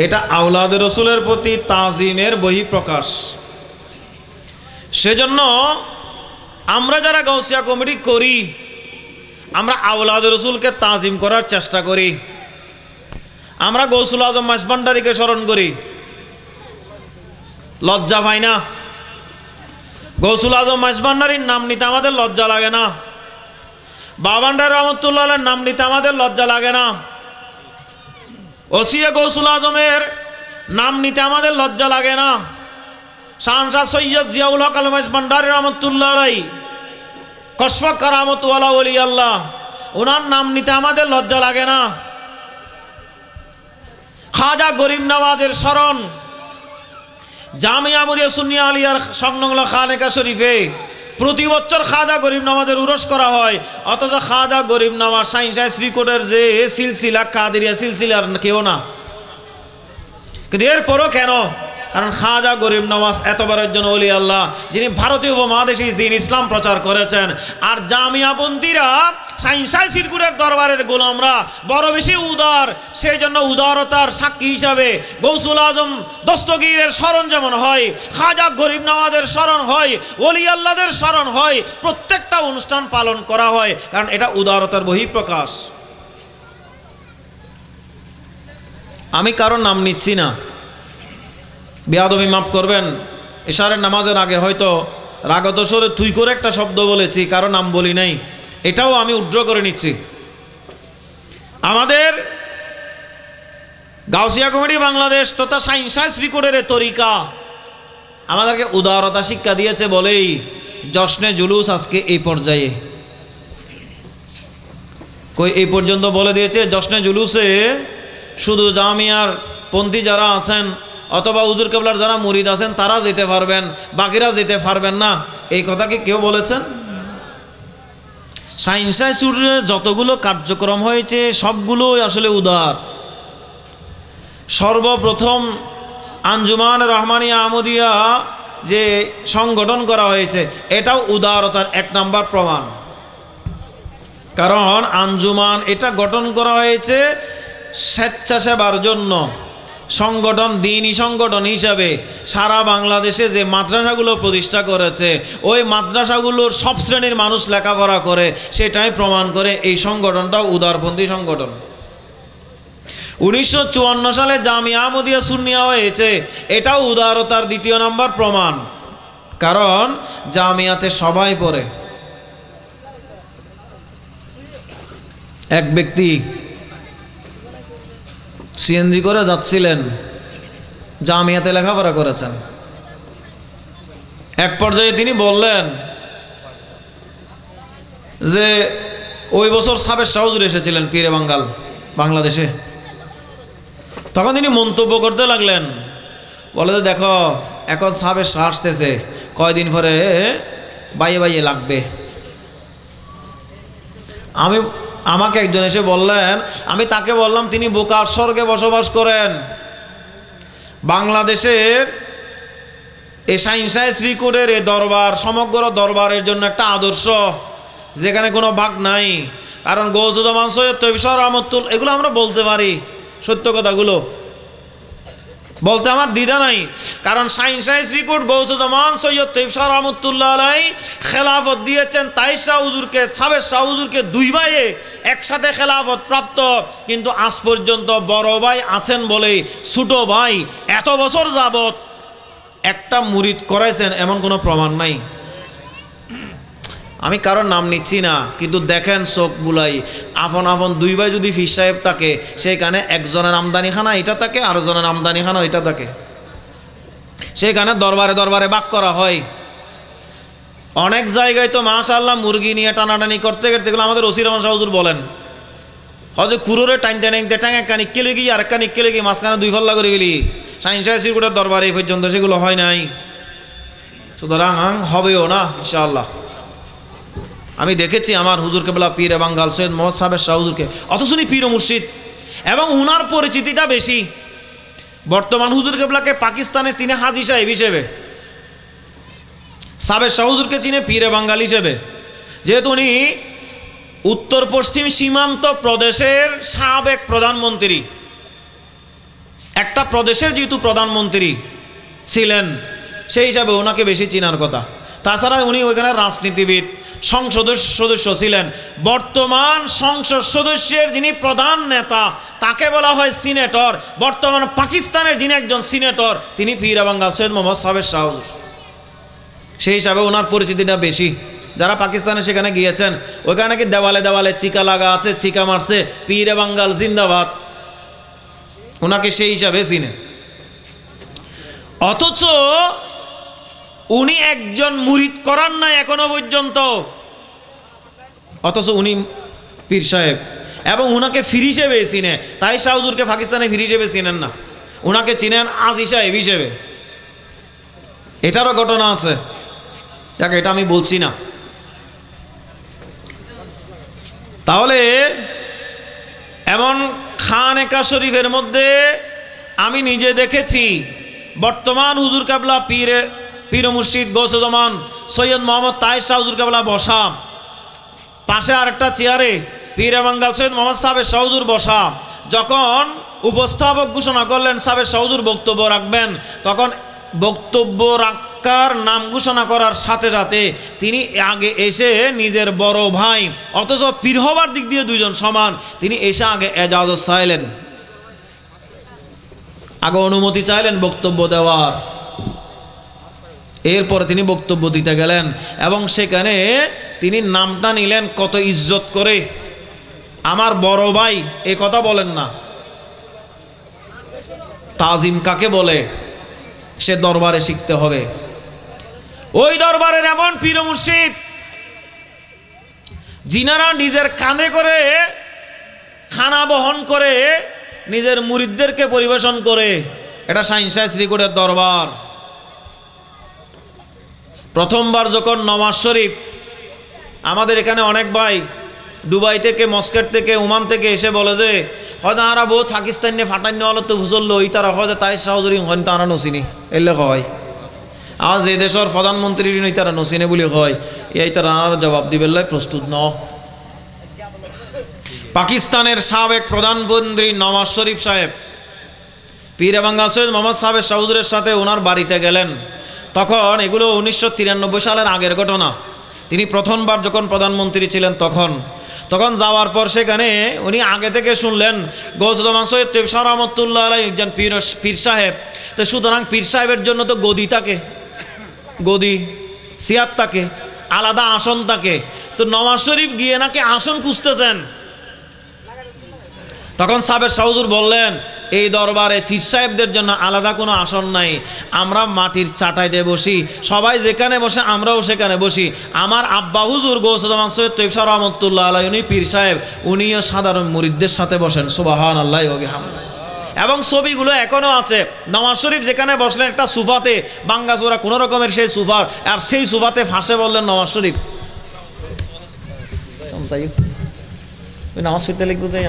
এটা আওলাদে রসুলের প্রতি তাজিমের বহিঃপ্রকাশ। সেজন্য আমরা যারা গাউসিয়া কমিটি করি, আমরা আওলাদে রসুলকে তাজিম করার চেষ্টা করি। আমরা গৌসুল আজম মাসভান্ডারীকে স্মরণ করি, লজ্জা পাই না। গৌসুল আজম মাসভান্ডারীর নাম নিতে আমাদের লজ্জা লাগে না। বাবান্ডার রহমতুল্লাহের নাম নিতে আমাদের লজ্জা লাগে না। ওসিয়ে গৌসুল আজমের নাম নিতে আমাদের লজ্জা লাগে না। শাহনশাহ সৈয়দ জিয়াউল হক আল মাসভান্ডারী রহমতুল্লাহ আলাইহি, কশফ কারামত ওয়ালা ওলি আল্লাহ, ওনার নাম নিতে আমাদের লজ্জা লাগে না। খাজা গরিব নওয়াজের স্মরণ জামিয়া মুরিয়া সুন্নিয়া আলিয়ার সংলগ্ন খানেকা শরীফে প্রতি বছর খাজা গরিব নওয়াজের উরস করা হয়। অথচ খাজা গরিব নওয়াজ সাইনসাই শ্রীকোটের যে সিলসিলা কাদেরিয়া সিলসিলার কেউ না। কিন্তু এরপরও কেন? কারণ খাজা গরিব নওয়াজ এত বড় একজন ওলি আল্লাহ, যিনি ভারতীয় উপমহাদেশে দিন ইসলাম প্রচার করেছেন। আর জামিয়াপন্থীরা সাইনসাই শ্রীকোটের দরবারের গোলামরা বড় বেশি উদার। সেই জন্য উদারতার সাক্ষী হিসাবে গৌসুল আজম দস্তগীরের স্মরণ যেমন হয়, খাজা গরিব নওয়াজের স্মরণ হয়, ওলি আল্লাহদের স্মরণ হয়, প্রত্যেকটা অনুষ্ঠান পালন করা হয়, কারণ এটা উদারতার বহিঃপ্রকাশ। আমি কারোর নাম নিচ্ছি না, বেয়াদবি মাফ করবেন। ইশারের নামাজের আগে হয়তো রাগত স্বরে তুই করে একটা শব্দ বলেছি, কারো নাম বলি নাই, এটাও আমি উদ্র করে নিচ্ছি। আমাদের গাউসিয়া কমিটি বাংলাদেশ তথা সাইনসাই শ্রীকোটের তরিকা আমাদেরকে উদারতা শিক্ষা দিয়েছে বলেই জশ্নে জুলুস আজকে এই পর্যায়ে। কই এই পর্যন্ত বলে দিয়েছে জশ্নে জুলুসে শুধু জামিয়ার পন্থী যারা আছেন অথবা হুজুর কেবলার যারা মুরিদ আছেন তারা যেতে পারবেন, বাকিরা যেতে পারবেন না। এই কথা কি কেউ বলেছেন? সাইনসাই শ্রীকোটের যতগুলো কার্যক্রম হয়েছে সবগুলোই আসলে উদার। সর্বপ্রথম আঞ্জুমান রহমানিয়া আহমদিয়া যে সংগঠন করা হয়েছে, এটাও উদারতার এক নাম্বার প্রমাণ। কারণ আঞ্জুমান এটা গঠন করা হয়েছে স্বেচ্ছাসেবার জন্য। সংগঠন দ্বীনি সংগঠন হিসাবে সারা বাংলাদেশে যে মাদ্রাসাগুলো প্রতিষ্ঠা করেছে, ওই মাদ্রাসাগুলোর সব শ্রেণীর মানুষ লেখাপড়া করে, সেটাই প্রমাণ করে এই সংগঠনটাও উদারপন্থী সংগঠন। 1954 সালে জামিয়া আহমদিয়া সুন্নিয়া হয়েছে, এটাও উদারতার দ্বিতীয় নাম্বার প্রমাণ। কারণ জামিয়াতে সবাই পড়ে। এক ব্যক্তি সিএনজি করে যাচ্ছিলেন, জামিয়াতে লেখাপড়া করেছেন। এক পর্যায়ে তিনি বললেন যে ওই বছর সাবের শাহ হুজুর এসেছিলেন পীরে বাঙ্গাল, বাংলাদেশে। তখন তিনি মন্তব্য করতে লাগলেন, বলে যে দেখো এখন সাবের শাহ আসতেছে, কয়দিন পরে বাইয়ে বাইয়ে লাগবে। আমাকে একজন এসে বললেন, আমি তাকে বললাম তিনি বোকার স্বর্গে বসবাস করেন। বাংলাদেশের এই সাইন্সাই শ্রীকুটের এই দরবার সমগ্র দরবারের জন্য একটা আদর্শ, যেখানে কোনো ভাগ নাই। কারণ গৌসুজ্জামান সৈয়দ তৈয়ব রহমতুল এগুলো আমরা বলতে পারি, সত্য কথাগুলো বলতে আমার দ্বিধা নাই। কারণ সাইন্সাই শ্রীকুট গৌসুজ্জামান সৈয়দ তৈয়ব রহমতুল্লাহ আলাই খেলাফত দিয়েছেন 23 শাহ হুজুরকে, 26 শাহ হুজুরকে, 2 ভাইয়ে একসাথে খেলাফত প্রাপ্ত। কিন্তু আজ পর্যন্ত বড় ভাই আছেন বলেই ছোট ভাই এত বছর যাবত একটা মুরিদ করাইছেন এমন কোনো প্রমাণ নাই। আমি কারোর নাম নিচ্ছি না, কিন্তু দেখেন চোখ বুলাই, আপন আপন 2 ভাই যদি ফির সাহেব থাকে, সেইখানে একজনের আমদানিখানা এটা থাকে, আরেকজনের আমদানিখানা এটা থাকে। সেইখানে দরবারে দরবারে ভাগ করা হয়। অনেক জায়গায় তো মাশাআল্লাহ মুরগি নিয়ে টানাটানি করতে করতে গেলে আমাদের ওসি রহমান শাহ হুজুর বলেন, হয়তো কুরোরে টাইনতে টাইনতে টাঙা কানিক কেলে গিয়ে আর কানিক কেলে গিয়ে মাঝখানে 2 ফাল্লা করে গেলি। সাইন্সাই শ্রীকুটের দরবারে এই পর্যন্ত সেগুলো হয় নাই, সুতরাং হবেও না ইনশাআল্লাহ। আমি দেখেছি আমার হুজুর কেবলা পীরে বাঙ্গাল সৈয়দ মোহাম্মদ সাবের শাহ হুজুরকে, অথচ উনি পীর ও মুর্শিদ এবং উনার পরিচিতিটা বেশি। বর্তমান হুজুর কেবলাকে পাকিস্তানে চিনে হাজি সাহেব হিসেবে, সাবের শাহ হুজুরকে চিনে পীরে বাঙ্গাল হিসেবে। যেহেতু উনি উত্তর পশ্চিম সীমান্ত প্রদেশের সাবেক প্রধানমন্ত্রী, একটা প্রদেশের যেহেতু প্রধানমন্ত্রী ছিলেন, সেই হিসাবে ওনাকে বেশি চিনার কথা। তাছাড়া উনি ওইখানে রাজনীতিবিদ, সংসদ সদস্য ছিলেন। বর্তমান সংসদ সদস্যের যিনি প্রধান নেতা তাকে বলা হয় সিনেটর। বর্তমান পাকিস্তানের যিনি একজন সিনেটর তিনি পীর বাঙ্গাল সৈয়দ মোহাম্মদ সাবের শাহ হুজুর, সেই হিসাবে ওনার পরিচিতিটা বেশি। যারা পাকিস্তানে সেখানে গিয়েছেন, ওইখানে কি দেওয়ালে দেওয়ালে চিকা লাগা আছে, চিকা মারছে পীর বাঙ্গাল জিন্দাবাদ, ওনাকে সেই হিসাবে চিনে। অথচ উনি একজন মুরিদ করান নাই এখনো পর্যন্ত, অথচ উনি পীর সাহেব এবং উনাকে ফির হিসেবে চিনে। তাই শাহ হুজুরকে পাকিস্তানে ফির হিসেবে চিনেন না, উনাকে চিনেন আজি সাহেব হিসেবে। এটারও ঘটনা আছে, দেখ এটা আমি বলছি না। তাহলে এমন খানেকা শরীফের মধ্যে আমি নিজে দেখেছি বর্তমান হুজুর কেবলা পীর মুর্শিদ গৌসুজ্জামান সৈয়দ মোহাম্মদ তাহের শাহ হুজুর কেবলা বসা, পাশে আরেকটা চেয়ারে পীর বাঙ্গাল সৈয়দ মোহাম্মদ সাবের শাহ হুজুর বসা। যখন উপস্থাপক ঘোষণা করলেন সাবের শাহ হুজুর বক্তব্য রাখবেন, তখন বক্তব্য রাখার নাম ঘোষণা করার সাথে সাথে তিনি আগে এসে নিজের বড় ভাই, অথচ পীর হবার দিক দিয়ে 2 জন সমান, তিনি এসে আগে এজাজত চাইলেন, আগে অনুমতি চাইলেন বক্তব্য দেওয়ার। এরপরে তিনি বক্তব্য দিতে গেলেন এবং সেখানে তিনি নামটা নিলেন কত ইজ্জত করে, আমার বড় ভাই এ কথা বলেন না। তাজিম কাকে বলে সে দরবারে শিখতে হবে। ওই দরবারের এমন পীর মুর্শিদ যিনারা নিজের কাঁধে করে খানা বহন করে নিজের মুরিদদেরকে পরিবেশন করে, এটা সাইন্সাই শ্রীকুটের দরবার। প্রথমবার যখন নওয়াজ শরীফ, আমাদের এখানে অনেক ভাই দুবাই থেকে, মস্কেট থেকে, ওমান থেকে এসে বলে যে হয়তো আরা বহুত পাকিস্তান নিয়ে ফাটান্য হলো তো বুঝল ওই তারা হয়তো তাই সহজরি হন তারা নচিনি এলে হয়। আজ এই দেশের প্রধানমন্ত্রী তারা নচিনে বলে হয়, এই তারা আর জবাব দিবে প্রস্তুত ন। পাকিস্তানের সাবেক প্রধানমন্ত্রী নওয়াজ শরীফ সাহেব পীর বাঙ্গাল সৈয়দ মোহাম্মদ সাবের শাহ হুজুরের সাথে ওনার বাড়িতে গেলেন। তখন এগুলো 1993 সালের আগের ঘটনা। তিনি প্রথমবার যখন প্রধানমন্ত্রী ছিলেন তখন যাওয়ার পর সেখানে উনি আগে থেকে শুনলেন গৌসুজ্জামান সৈয়দ তৈয়ব রহমতুল্লাহ আলাইহি একজন পীর সাহেব। তো সুতরাং পীর সাহেবের জন্য তো গদি থাকে, গদি সিয়ার থাকে, আলাদা আসন থাকে। তো নওয়াজ শরীফ গিয়ে নাকি আসন খুঁজতেছেন। তখন সাবের শাহ হুজুর বললেন এই দরবারে পীর সাহেবদের জন্য আলাদা কোনো আসন নাই, আমরা মাটির চাটাইতে বসি, সবাই যেখানে বসে আমরাও সেখানে বসি। আমার আব্বা হুজুর গৌসুজ্জামান সৈয়দ তৈয়ব শাহ রহমতুল্লাহ আলাইহি উনি পীর সাহেব, উনিও সাধারণ মুরিদদের সাথে বসেন। সুবহানাল্লাহি ওয়া বিহামদিহি। এবং ছবিগুলো এখনো আছে। নওয়াজ শরীফ যেখানে বসলেন একটা সোফাতে, বাঙ্গাচোরা কোনো রকমের সেই সোফা, আর সেই সোফাতে ফাঁসে বললেন নওয়াজ শরীফ নামাজ পড়তে লিখবো তাই